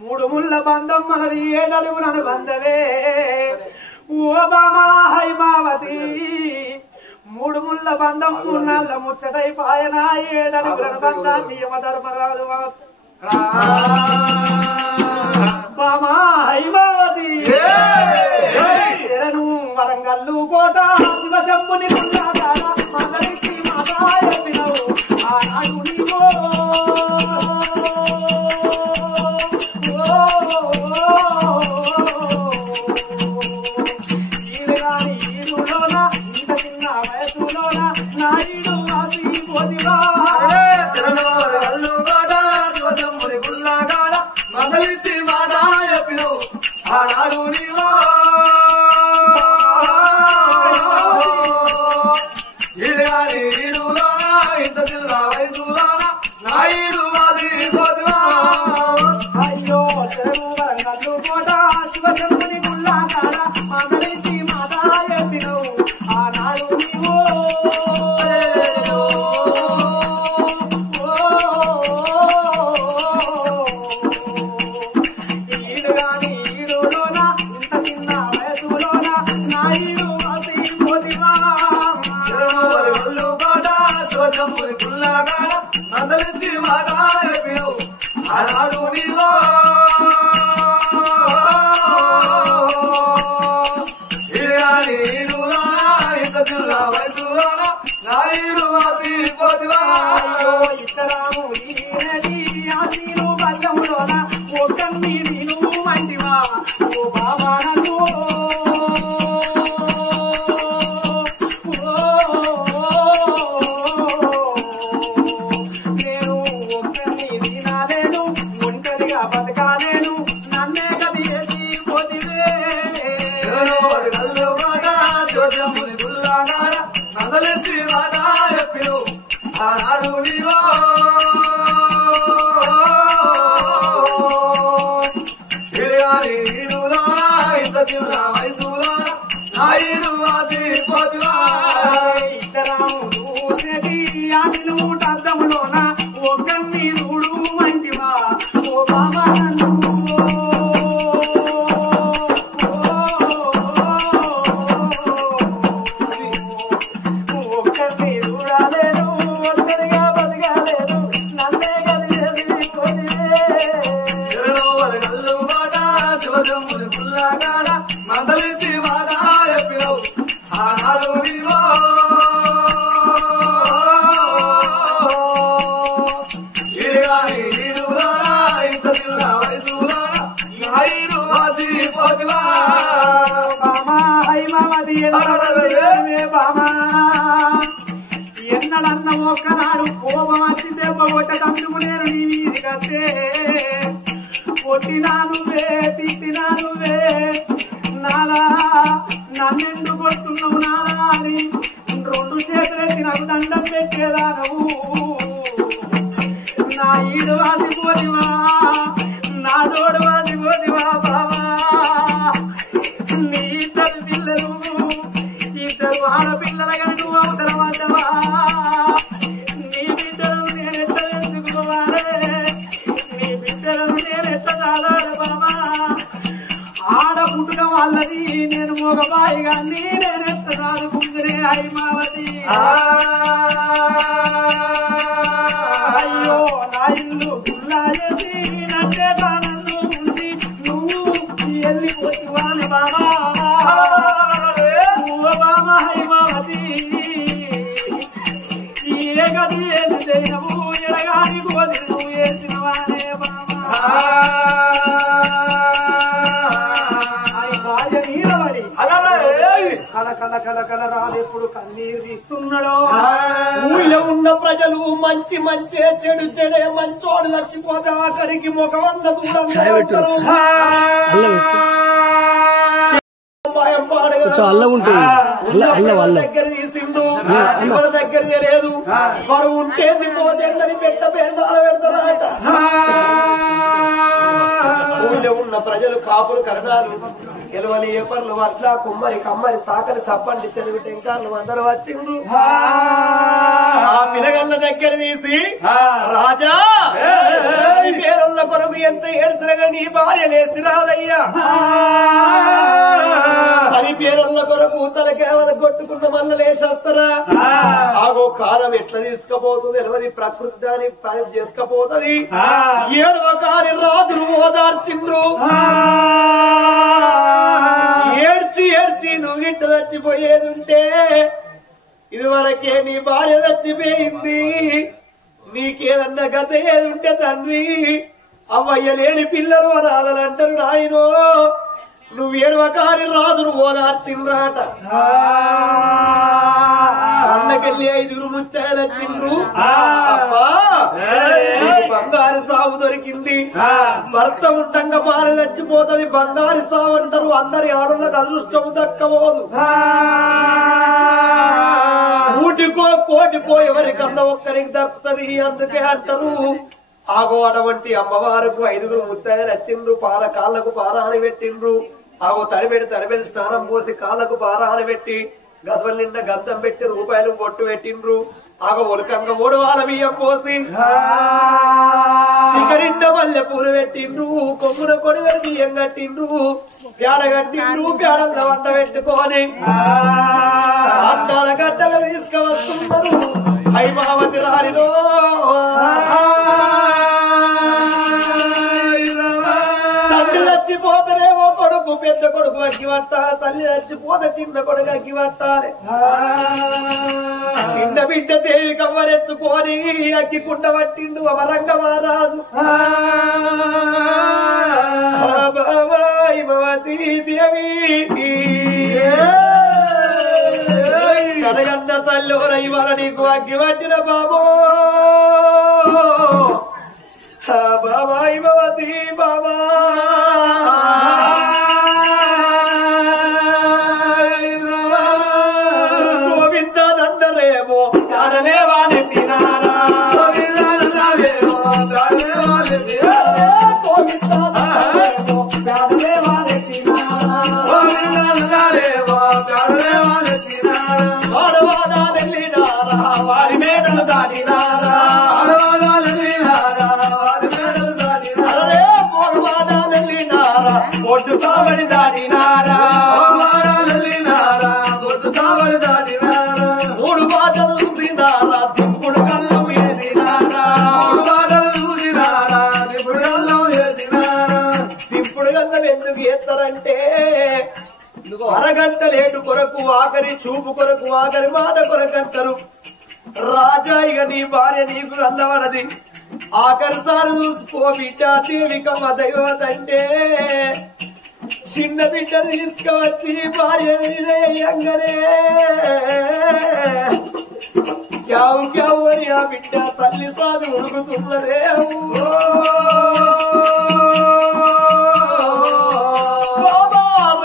మూడు ముళ్ళ బంధం మనది ఏడలుగు నన్ను బంధవే ఓ బామా హైమావతి మూడు ముళ్ళ బంధం మూన్నాళ్ళ ముచ్చటై పాయన ఏడలుగు బంధాన్ని యమధర్మరాజు బామా హైమావతి శరణు వరంగల్లు కోట శివశంభుని మందరికి మాతాయవు ఆనాడు నీవో ఈడుగాని ఈడులోన ఇంత చిన్న వయసులోన నాయుడు వాసి పోదివా మందలిచ్చి మాట చెప్పినవు ఆనాడు నీవో ఇలాని ఈడులోనా ఇంత చిన్న వయసులోనా నాయుడు వాది పోదువా అయ్యో శరణు వరంగల్లు కోట శివశంభుని గుళ్ళ కాడ మందలిచ్చి మాతా చెప్పినవు ఆనాడు నీవో మందలించి మాట చెప్పిను ఆనాడు నీవో ఇంత చిన్న వయసులో నాయుడు పోతివా ఇతరాము నీరు బల్లములోన ఓ కన్నీ నేను మంటివా ఓ బాబా నన్ను నేను ఒక్కని తినాలేను ఒంటరిగా బతకాలేను నన్నే గది వేసి పోతివే మందలించి మాట చెప్పిను ఆనాడు నీవో ఇంత చిన్న వయసులో నాయుడు పోతివా ఇతరాము చూసేది ఆమెను అద్దములోన ఓ కన్నీ చూడు మంటివా ఓ బాబా నన్ను ఒక్కరిని చూడాలేను ఒంటరిగా బతకాలేను నన్నే కలిగేది మందలించి మాట చెప్పినవు ఆనాడు నీవో ఇంత చిన్న వయసులో నాయుడు పోతివా బామా హైమావతి బామా ఎన్నడన్న ఒక్కనాడు కోపం వచ్చి దెబ్బ కొట్టదందుకు నేను నీ మీది కట్టే కొట్టినా నువ్వే తిట్టినా నువ్వే నాలా నన్నెందుకు కొడుతున్నావు నాలా అని రెండు చేతులెత్తి నాకు దండం పెట్టేదా నువ్వు నా ఈడు వాసిపోదివా నా తోడు వాసిపోదివా బాబా నీ ఇద్దరు పిల్లలు ఇద్దరు ఆడపిల్లల కానీ నువ్వు అవతల పడ్డవా నీ బిడ్డలను నేను ఎట్ట తెచ్చుకోవాలే నీ బిడ్డలను నేను ఎట్ట చాలాలి బాబా ఆడ పుట్టడం వాళ్ళది నేను మగబాయి కానీ నేను ఎట్ట చాలుకుంటునే హైమావతి అయ్యో నా ఇల్లు గుల్లాయేసి నన్నే తానన్ను ఉంది నువ్వు వెళ్ళిపోతువాని బాబా నువ్వు బాబా హైమావతి ఏ గది ఏది చేయనవు ఎడగాని పోది నువ్వు వేసినవానే బాబా భార్య నీరవడి కల కల కల కల రాదెప్పుడు కన్నీరు తీస్తున్నాడో ఊళ్ళో ఉన్న ప్రజలు మంచి మంచే చెడు చెడే మంచోడు చచ్చిపోతే ఆఖరికి ముఖమన్న దగ్గర తీసిండు వాళ్ళ దగ్గర లేదు వాడు ఉంటేది పోతేందని పెట్ట పేరు పెడతారట ఊళ్ళో ఉన్న ప్రజలు కాపులు కరణాలు ఎలువలి ఏపర్లు వడ్ల కుమ్మరి కమ్మరి సాకరి సప్పండి తెలుగు టెంకార్లు అందరూ వచ్చిండ్రు ఆ పిల్లగల్ల దగ్గర తీసి రాజా పేరున్న కొరకు ఎంత ఏడుసినగా నీ భార్య లేసి రాదయ్యా అని పేరున్న కొరకు తన కేవలం కొట్టుకున్న మల్ల లేచేస్తారా ఆగో కాలం ఎట్లా తీసుకపోతుంది తెలియదు ప్రకృతి దాని పని చేసుకపోతుంది ఏడవ కాని రాజులు ఓదార్చిండ్రు ఏడ్చి ఏడ్చి నువ్వు గిట్ట చచ్చిపోయేది ఉంటే ఇదివరకే నీ భార్య చచ్చిపోయింది నీకేదన్నా గత ఏది ఉంటే తండ్రి అవ్వయ్య లేని పిల్లలు అనాథలంటారు నాయనో నువ్వు ఏడవకాని రాజును ఓదార్చిండ్రాట అన్నకెళ్ళి 5 ముత్యాలు వచ్చిండ్రు అబ్బా బంగారు సాగు దొరికింది భర్త ఉండంగా మారి చచ్చిపోతుంది బంగారు సాగు అంటారు అందరి ఆడలకు అదృష్టము దక్కబోదు ఊటికో కోటికో ఎవరికన్నా ఒక్కరికి దక్కుతుంది అందుకే అంటారు ఆగో అటువంటి అమ్మవారికి 5 ముత్యాలు వచ్చిండ్రు పాల కాళ్లకు పారాని పెట్టిండ్రు ఆగో తడిబెడి స్నానం పోసి కాళ్లకు పారాని పెట్టి గదవల నిండా గంధం పెట్టి రూపాయలు బొట్టు పెట్టిండ్రు ఆగ ఒలకంగా 3 వాల బియ్యం పోసి సిగరిండ మల్లె పూలు పెట్టిండ్రు కొమ్మున కొడివే బియ్యం కట్టిండ్రు పేడ కట్టిండ్రు పేడల్లో వంట పెట్టుకొని అట్టాల గట్టలు తీసుకువస్తున్నారు హైమావతి రాలిలో తల్లి చచ్చిపోతేనేమో కొడుకు పెద్ద కొడుకు అగ్గి పట్టాలి, తల్లి చచ్చిపోతే చిన్న కొడుకు అగ్గి పట్టాలి. చిన్న బిడ్డ దేవి కవ్వరెత్తుకొని అగ్గి కుండ పట్టిండు అమరంగ మహారాజు. హైమావతి దేవి కనగన్న తల్లి ఇవాళ నీకు అగ్గి పట్టిన బాబో బాబా హైమావతి బాబా గోవిందనందలేమో కాడలేవాని తినారా గోవిందనందలేమో కాడలేవాని తినారా గోవిందనందలేమో కాడలేవాని తినారా గోవిందనందలేమో కాడలేవాని తినారా వాడవాడాలెల్లినారా వారి మేడలు దాటినారా వాడవాడాలెల్లినారా వారి మేడలు దాటినారా పోడవాడాలెల్లినారా ఒడ్డు సావడి దాటినారా వాడాలెల్లినారా ఒడ్డు సావడి దాటినారా మూడు బాటలు చూసినారా దింపుడు కళ్ళు వేసినారా మూడు బాటలు చూసినారా దింపుడు కళ్ళు వేసినారా దింపుడు కళ్ళం ఎందుకు ఎత్తారంటే అరగంట లేటు కొరకు ఆఖరి చూపు కొరకు ఆఖరి మాట కొరకంటారు. రాజా ఇక నీ భార్య నీకు అన్నవరది ఆఖరిసారి చూసుకో బిడ్డ దేవికమ్మ దైవతంటే చిన్న బిడ్డను తీసుకువచ్చి భార్య నిలయంగానే క్యావు క్యావు అని ఆ బిడ్డ తల్లి సాది ఉడుకుతున్నదే.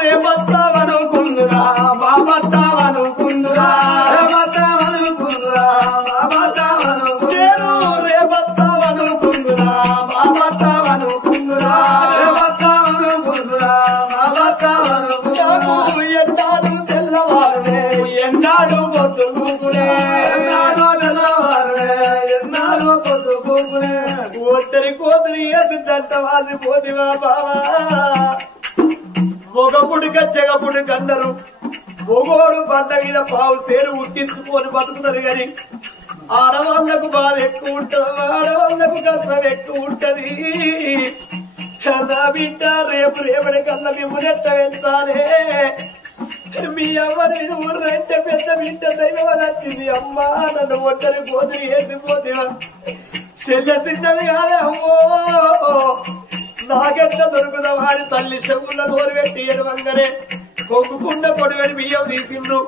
రేపత్తావనుకుందురా బాబత్తావనుకుందురా రేపత్తావనుకుందురా బాబత్తావనుకుందురా రేపత్తావనుకుందురా బాబత్తావనుకుందురా రేపత్తావనుకుందురా బాబత్తావనుకుందురా ఎన్నాడు తెల్లవారునే ఎన్నాడు పొద్దుకునే ఎన్నాడు తెల్లవారునే ఎన్నాడు పొద్దుకునే ఒంటరి కోతుని ఎదుదంట వాది పోదివా బావా మొగపుడిక జగపుడి కన్నరు మొగోడు బండ మీద పావు సేరు ఉట్టించుకొని బతుకుతారు గాని ఆడవాళ్లకు బాధ ఎక్కువ ఉంటది, ఆడవాళ్లకు కష్టం ఎక్కువ ఉంటది. నా బిడ్డ రేపు రేపటి కల్లా మేము నెట్ట వెళ్తానే మీ ఎవరి ఊరంటే పెద్ద బిడ్డ దైవం వచ్చింది. అమ్మా నన్ను ఒంటరి పోతే వేసిపోతేవా చెల్లె తిన్నది కాదే అమ్మో నాగెట్ల దొరుకుదా వారి తల్లి చెవుల నోరు పెట్టి ఎడవంగానే కొక్కుకుండ పొడివని బియ్యం తీసిండ్రు.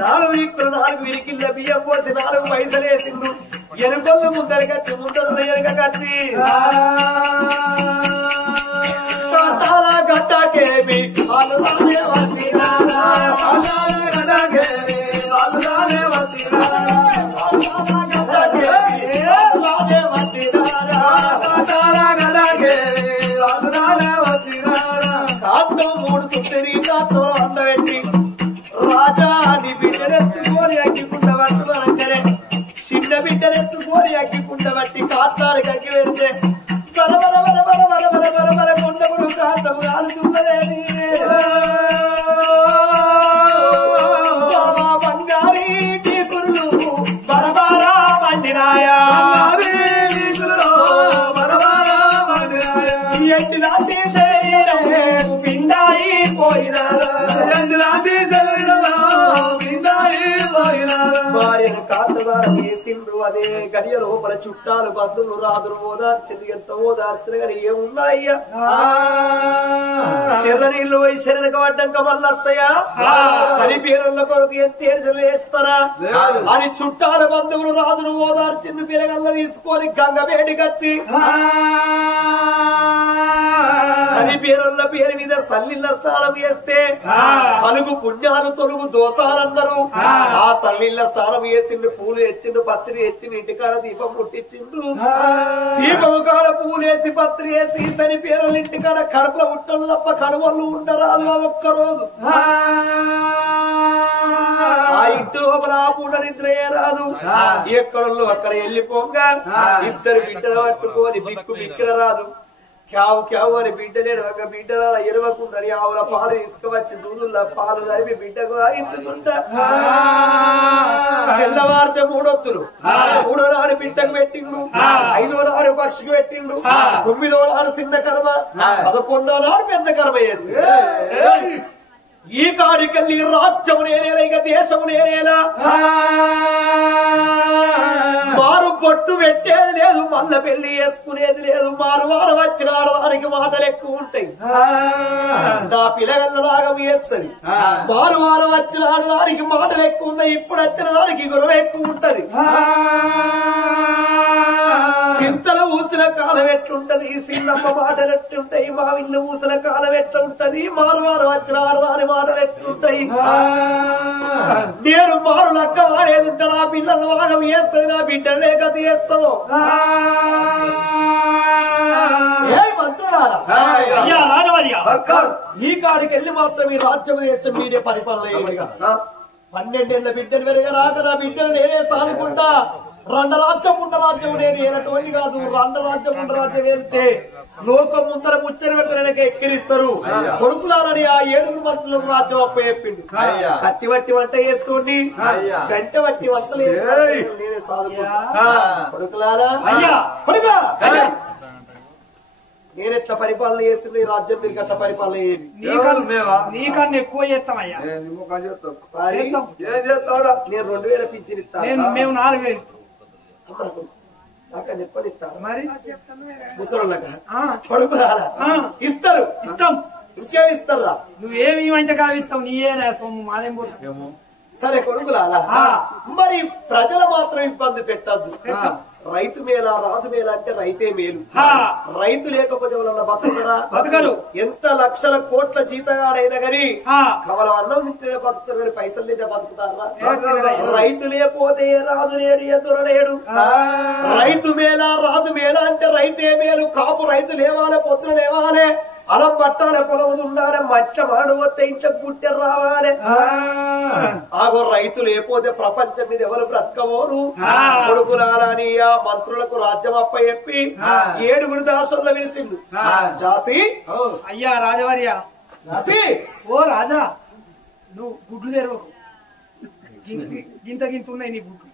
4 ఇక్కులు 4 విరికిళ్ళ బియ్యం పోసి 4 పైసలు వేసిండ్రు. ఎనుకొల్లు ముందర కచ్చి ముందరు ఎనక కచ్చి గట్టాకేమి మూడు సుత్తరి కాతో అండబెట్టి రాజా నీ బిడ్డనెత్తుకొని అగ్గికుంట పట్టు అనగానే చిన్న బిడ్డనెత్తుకొని అగ్గికుంట బట్టి కాట్లానికి అగ్గి పెడితే బల బల బల బల బల బల బల బల కుండముడు కాటము కాలుతున్నదేని బంగారీ టీపురులు బరబారా పండినాయా ఎండిలాంటి శరీరం పిండాయి పోయినారా ఎండిలాంటి శరీరం పిండాయి పోయినారా భార్యను కాంతవారం వేసిండ్రు. అదే గడియ లోపల చుట్టాలు బంధువులు రాదులు ఓదార్చింది. ఎంత ఓదార్చిన కానీ ఏమున్నాయ్యా శర నీళ్లు పోయి శరణక పడ్డాక మళ్ళీ వస్తాయా సరిపేరుల కొరకు ఎత్తేర్చలు వేస్తారా అని చుట్టాల బంధువులు రాదులు ఓదార్చిండు. పిల్లగల్ల తీసుకొని గంగ వేడికచ్చి సరిపేరుల పేరు మీద సల్లిళ్ళ స్నానం చేస్తే పలుగు పుణ్యాలు తొలుగు దోషాలన్నారు. ఆ సల్లిళ్ళ స్నానం చేసిండు, పూలు తెచ్చిండు, పత్రి తెచ్చిండు, ఇంటికాడ దీపం పుట్టించిండు. దీపము కాడ పూలు వేసి పత్రి వేసి సరిపేరుల ఇంటికాడ కడుపులో ఉట్టలు తప్ప కడువలు ఉండరాళ్ళు ఒక్కరోజు. ఆ ఇంటి లోపల ఆ పూట నిద్రయే రాదు. ఎక్కడోళ్ళు అక్కడ వెళ్ళిపోగా 2 బిడ్డలు పట్టుకొని బిక్కు బిక్కిర రాదు. క్యావు క్యావు అని బిడ్డలేడు ఒక బిడ్డ ఎరవకుండని ఆవుల పాలు తీసుకువచ్చి దూదుల్లో పాలు కలిపి బిడ్డకు ఆగించుకుంటా తెల్లవారితే మూడొత్తులు మూడో నాడు బిడ్డకు పెట్టిండు 5వ నాడు పక్షికి పెట్టిండు 9వ నాడు చిన్న కర్మ 11వ నాడు పెద్ద కర్మ చేసి ఈ కాడికెళ్ళి రాజ్యము నేనేలా ఇక దేశము నేనేలా మారు బొట్టు పెట్టేది లేదు మళ్ళా పెళ్లి చేసుకునేది లేదు మారు వారు వచ్చిన ఆడవారికి మాటలు ఎక్కువ ఉంటాయి నా పిల్లగల్లలాగా వేస్తుంది మారు వారు వచ్చిన ఆడవారికి మాటలు ఎక్కువ ఉన్నాయి ఇప్పుడు వచ్చిన దానికి గొడవ ఎక్కువ ఉంటది చింతలు ఊసిన కాలం ఎట్లుంటది సిన్నమ్మ మాటలు ఎట్లుంటాయి మా ఇల్లు ఊసిన కాలం ఎట్లా ఉంటది మారు వారు వచ్చిన ఆడవారి మాటలు ఎట్లుంటాయి నేను మారు లక్క వాడేది ఉంటా నా పిల్లలు వాగ వేస్తుంది నా బిడ్డ లేక తీస్తాను ఈ కాడికి వెళ్ళి మాత్రం ఈ రాజ్యం దేశం మీరే పరిపాలన 12 ఏళ్ల బిడ్డలు పెరగరాక నా బిడ్డలు నేనే సాదుకుంటా రెండ రాజ్యం ఉండ రాజ్యం నేను ఏనటోని కాదు రెండ రాజ్యం ఉండ రాజ్యం వెళ్తే లోకం ముందర ముచ్చని పెడతానికి ఎక్కిరిస్తారు కొడుకులాలని ఆ 7 మనుషులకు రాజ్యం అప్ప చెప్పిండు కత్తి వట్టి వంట చేసుకోండి గంట వట్టి వంటలు నేనే సాదుకుంటా కొడుకులారా కొడుకా నేనెట్లా పరిపాలన చేస్తుంది రాజ్యం మీరు అట్లా పరిపాలన చేయండి నీకన్నా ఎక్కువ చేస్తామయ్యా ఏం చేస్తావురా నేను 2000 పింఛన్ ఇస్తాను మేము 4000 నాకన్నా ఎక్కువ ఇస్తాను మరి ముసలోళ్ళగా కొడుకురాలా ఇస్తారు ఇస్తాం ఇంకేమి ఇస్తారా నువ్వేమి అంటే కాదు ఇస్తావు నీయే సొమ్ము మాదేం పోతాము సరే కొడుకురాలా మరి ప్రజలు మాత్రం ఇబ్బంది పెట్టద్దు రైతు మేళ రాజు మేళ అంటే రైతే మేలు రైతు లేకపోతే వాళ్ళ బతకరా బతకరు ఎంత లక్షల కోట్ల జీతగాడైనా గాని కవలం అన్నం తింటే బతుకుతారు కానీ పైసలు తింటే బతుకుతారా రైతు లేకపోతే రాజు లేడు ఎదురలేడు రైతు మేళ రాజు మేళ అంటే రైతే మేలు కాపు రైతు లేవాలే పొత్తులు లేవాలే అలం పట్టాలి పొలం ఉండాలి మట్ట వాడు వస్తే ఇంట్లో పుట్టే రావాలి ఆగో రైతు లేకపోతే ప్రపంచం మీద ఎవరు బ్రతకబోరు కొడుకులాలని ఆ మంత్రులకు రాజ్యం అప్ప చెప్పి 7 దాసుల్లో వేసిండు దాసి అయ్యా రాజవర్య దాసి ఓ రాజా నువ్వు గుడ్లు తెరవకు గింత గింత ఉన్నాయి నీ గుడ్లు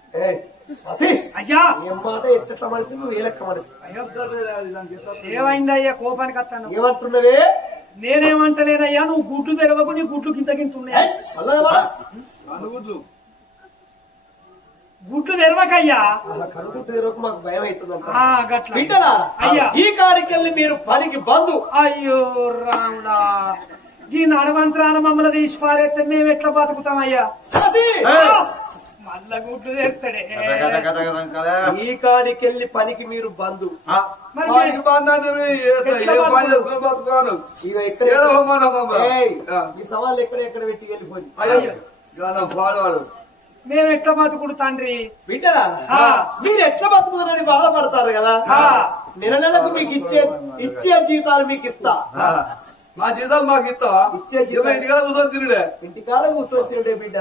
అయ్యా ఏం మాట ఎట్లా మనిషి నువ్వు ఏ లెక్క మనిషి ఏమైందయ్యా కోపానికి వస్తాను ఏమంటున్నవే నేనేమంటలేనయ్యా నువ్వు గుడ్లు తెరవకు నీ గుడ్లు గింత గింత ఉన్నాయి గుడ్లు తెరవకయ్యా కనుక తెరవకు మాకు భయం అవుతుంది అయ్యా ఈ కాడికెళ్ళి మీరు పనికి బంధు అయ్యో రాముడా ఈ నడవంతరాన మమ్మల్ని తీసి పారేస్తే మేము ఎట్లా బతుకుతామయ్యా మళ్ళా గుడ్లు తెస్తాడే ఈ కాడికెళ్ళి పనికి మీరు బంధు ఈ సవాళ్ళు ఎక్కడ పెట్టి వెళ్ళిపోయి మేము ఎట్లా బతుకుడు తండ్రి బిడ్డరా మీరు ఎట్లా బతుకుతారని బాధపడతారు కదా నెలకు మీకు ఇచ్చే జీతాలు మీకు ఇస్తా మా జీతాలు మాకు ఇస్తావా ఇచ్చే ఇంటికాడ కూర్చొని తిరుడే ఇంటికాడ కూర్చొని తిరుడే బిడ్డ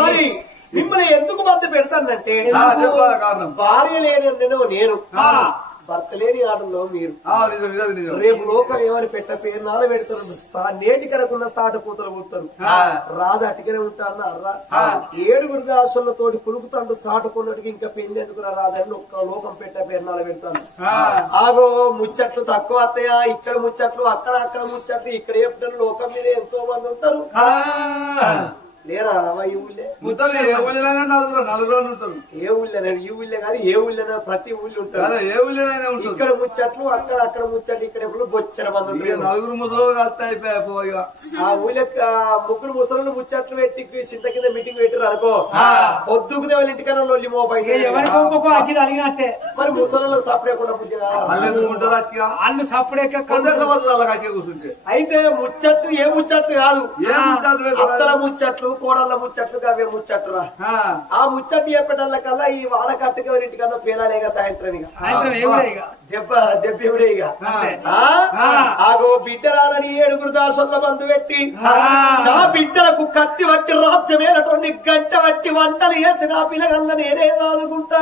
మరి మిమ్మల్ని ఎందుకు మధ్య పెడతానంటే భార్య లేని నేను భర్త లేని ఆటలో మీరు రేపు లోకం ఏమని పేరునాల పెడతారు నేటి కడకున్న సాట పూతలు కూతారు రాజు అటుకనే ఉంటారు 7 దాసులతోటి కులుకుతాండు సాటుకున్నట్టుగా ఇంకా పెళ్లి ఎందుకురా రాదని ఒక్క లోకం పేరునాల పెడతాను ఆగో ముచ్చట్లు తక్కువ వస్తాయా ఇక్కడ ముచ్చట్లు అక్కడ ముచ్చట్లు ఇక్కడ చెప్తారు లోకం మీద ఎంతో మంది ఉంటారు లేరా ఈ ఊళ్ళే ఏ ఊళ్ళో ఈ ఊళ్ళే కాదు ఏ ఊళ్ళో ప్రతి ఊళ్ళో ఉంటారు ఇక్కడ ముచ్చట్లు అక్కడ ముచ్చట్లు ఇక్కడ ఎప్పుడు బొచ్చర మంది నలుగురు ముసలు అయిపోయి ఆ ఊళ్ళకి 3 ముసలు ముచ్చట్లు పెట్టి చింత కింద మీటింగ్ పెట్టారు అనుకో పొద్దుకునే వాళ్ళ ఇంటికన్నా లొల్లి మోపాయి అడిగినట్టే మరి ముసలు సపరేకుండా వాళ్ళు సపరేట్ కూర్చుంటే అయితే ముచ్చట్లు ఏ ముచ్చట్లు కాదు అత్తల ముచ్చట్లు కోడళ్ళ ముచ్చట్లు అవే ముచ్చట్లురా ఆ ముచ్చట్లు చెప్పేటల్లకల్లా ఈ వాళ్ళ కట్టుగా ఇంటికన్నా పేలాలేగా సాయంత్రం దెబ్బే ఇక ఆగో బిడ్డరాలని 7 దాసుల బంధు పెట్టి నా బిడ్డలకు కత్తి వట్టి రాజ్యమేనటువంటి గంట వట్టి వంటలు వేసి నా పిల్లగల్ల నేనే దాదుకుంటా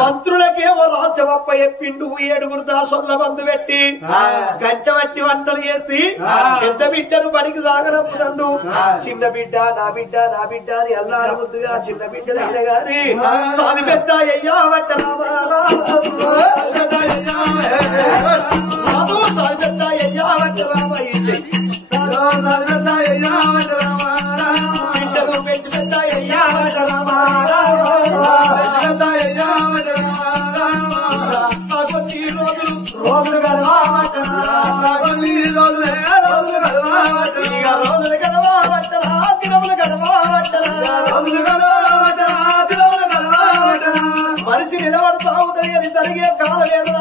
మంత్రులకేమో రాజ్యం గప్ప చెప్పిండు 7 దాసొల్ల మందు పెట్టి గంట బట్టి వంటలు చేసి పెద్ద బిడ్డను పనికి సాగనప్పుడండు చిన్న బిడ్డ నా బిడ్డ నా బిడ్డ అని అల్లారు ముందుగా చిన్న బిడ్డలు అయిన గాని సాలి పెద్ద అయ్యా రోజులు మనిషి నిలబడతా అవుతుంది అది జరిగే కాలం ఏదైనా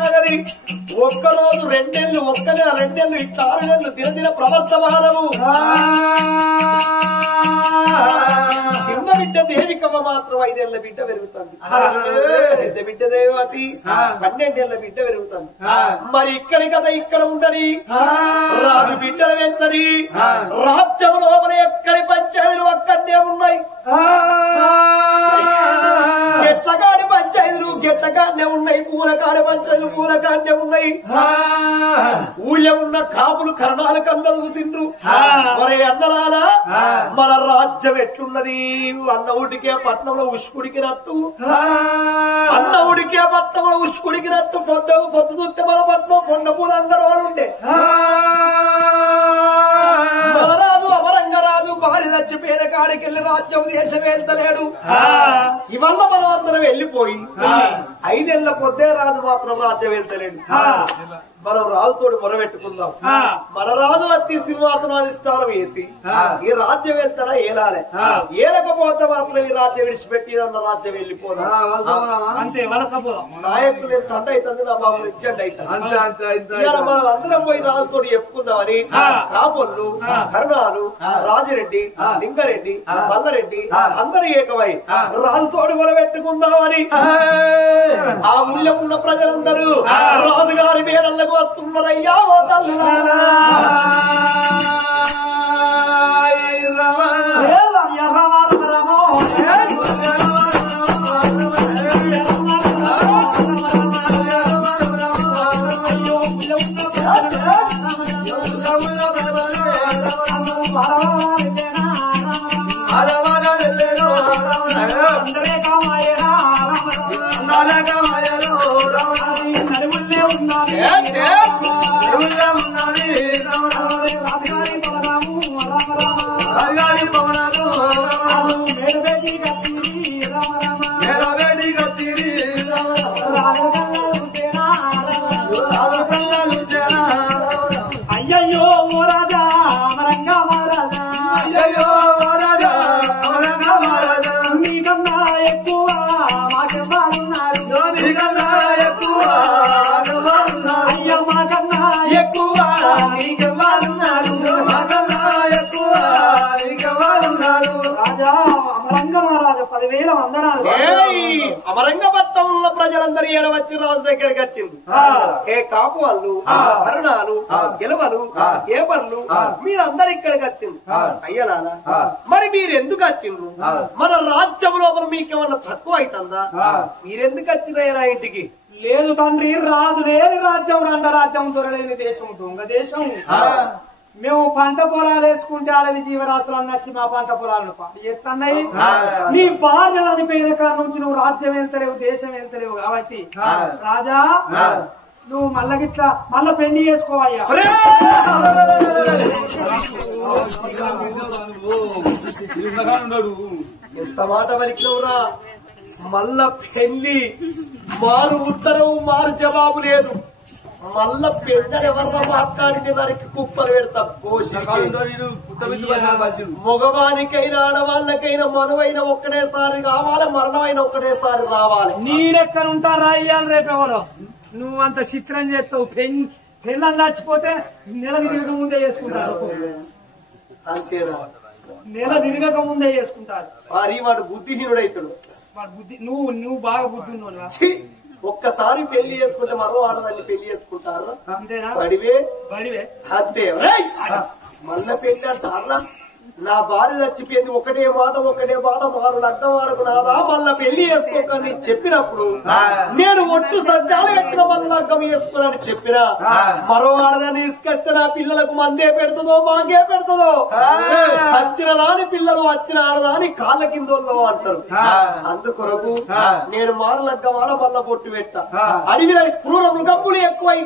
ఒక్కరోజు 2 నెలలు 1 నెల 2 నెలలు ఇట్లా 6 నెలలు దినదిన ప్రవర్తమానము చిన్న బిడ్డ దేవికమ్మ మాత్రం 5 ఏళ్ల బిడ్డ పెరుగుతుంది పెద్ద బిడ్డ దేవతి 12 ఏళ్ల బిడ్డ పెరుగుతుంది మరి ఇక్కడి కదా ఇక్కడ ఉందని రాజు బిడ్డలు వెంటని రాజ్యం లోపల ఎక్కడి పంచాయతీలు అక్కడనే ఉన్నాయి గెట్లకాడి పంచాయతీలు గెట్లకాడనే ఉన్నాయి పూలకాడి పంచాయతీలు పూలకాడనే ఉన్నాయి ఊళ్ళో ఉన్న కాపులు కరణాలు కళ్ళలు చూసిండ్రు మరి అన్నలాల మన రాజ్యం ఎట్లున్నది అన్న ఊడికే పట్నంలో ఉష్కుడికినట్టు అన్న ఊడికే పట్నంలో ఉష్కుడికినట్టు పొద్దు చూస్తే మన పట్నం కొండ పూలందరూ ఉండే మహారాజు అమరంగరాజు భార్య చచ్చిపోయిన కాడికెళ్ళి రాజ్యం దేశం వెళ్తలేడు ఇవల్ల మనం అందరం వెళ్ళిపోయి 5 ఏళ్ల పొద్దే రాజు మాత్రం రాజ్యం వెళ్తలేడు మనం రాజుతోడు మొరబెట్టుకుందాం మన రాజు వచ్చి సింహాసనాధిష్టానం వేసి ఈ రాజ్యం వెళ్తారా ఏలాలే ఏలకపోతే మాత్రం ఈ రాజ్యం విడిచిపెట్టి అన్న రాజ్యం వెళ్ళిపోదాం అంతే వలసపోదాం నాయకులు నేను తండ్రి అవుతుంది నా బాబు ఇచ్చండి అవుతాను మనం అందరం పోయి రాజుతోడు చెప్పుకుందామని కాపొల్లు కరుణాలు రాజిరెడ్డి లింగారెడ్డి మల్లారెడ్డి అందరూ ఏకమై రాజుతోడు మొరబెట్టుకుందామని ఆ ఊళ్ళో ఉన్న ప్రజలందరూ రాజుగారి మేడలకు వస్తున్నారయ్యా ఓ తల్లి అమరంగపట్నంలో ప్రజలందరూ ఏడవచ్చి రాజు దగ్గరికి వచ్చింది ఏ కాపు వాళ్ళు కరుణాలు గెలవలు ఏబర్లు మీరందరూ ఇక్కడికి వచ్చింది అయ్యలాలా మరి మీరు ఎందుకు వచ్చిండ్రు మన రాజ్యం లోపల మీకేమన్నా తక్కువ అవుతుందా మీరెందుకు వచ్చినాయనా ఇంటికి లేదు తండ్రి రాజు లేని రాజ్యం రండ రాజ్యం దొరలేని దేశం దొంగ దేశం మేము పంట పొలాలు వేసుకుంటే ఆడవి జీవరాశులు నచ్చి మా పంట పొలాలను చేస్తున్నాయి నీ భార్య అనిపోయిన కారణం నుంచి నువ్వు రాజ్యం వెళ్తలేవు దేశం వెళ్తలేవు కాబట్టి రాజా నువ్వు మళ్ళగిట్లా మళ్ళా పెళ్లి చేసుకోవయ్యా ఎంత మాట పలికినవురా మళ్ళా పెళ్లి మారు ఉత్తరం మారు జవాబు లేదు మళ్ళా పెద్దలు ఎవరితో మాట్లాడితే దానికి కుప్పలు పెడతా మగవానికైనా ఆడవాళ్ళకైనా మనువైనా ఒక్కడేసారి కావాలి మరణమైనా ఒక్కడేసారి రావాలి నీ లెక్కనుంటారా అయ్యాలి రేపెవరో నువ్వు అంత చిత్రం చేస్తావు పెళ్ళని చచ్చిపోతే నెల తిరగక ముందే చేసుకుంటారు అంతేనా నెల తిరగక ముందే చేసుకుంటారు మరి వాడు బుద్ధిహీనుడైతాడు వాడు బుద్ధి నువ్వు బాగా బుద్ధి ఉన్నావు ఒక్కసారి పెళ్లి చేసుకుంటే మరో ఆడదాన్ని పెళ్లి చేసుకుంటారు అంతేనా బడివే అంతే మళ్ళా పెళ్లి అంటారా నా భార్య చచ్చిపోయింది ఒకటే మాట మారు అర్థం ఆడుకున్నారా మళ్ళా పెళ్లి చేసుకోకని చెప్పినప్పుడు నేను ఒట్టు సత్యాలు కట్టి లగ్గం వేసుకున్నాను చెప్పినా మరో ఆడదాన్ని తీసుకొస్తే నా పిల్లలకు మందే పెడుతుందో మాకే పెడుతుందో వచ్చిన దాని పిల్లలు వచ్చిన ఆడదాని కాళ్ళ కిందోళ్ళు అంటారు. అందుకొరకు నేను మారు లగ్గం ఆడ మల్ల పొట్టు పెట్ట అడవిలో క్రూర మృగములు ఎక్కువై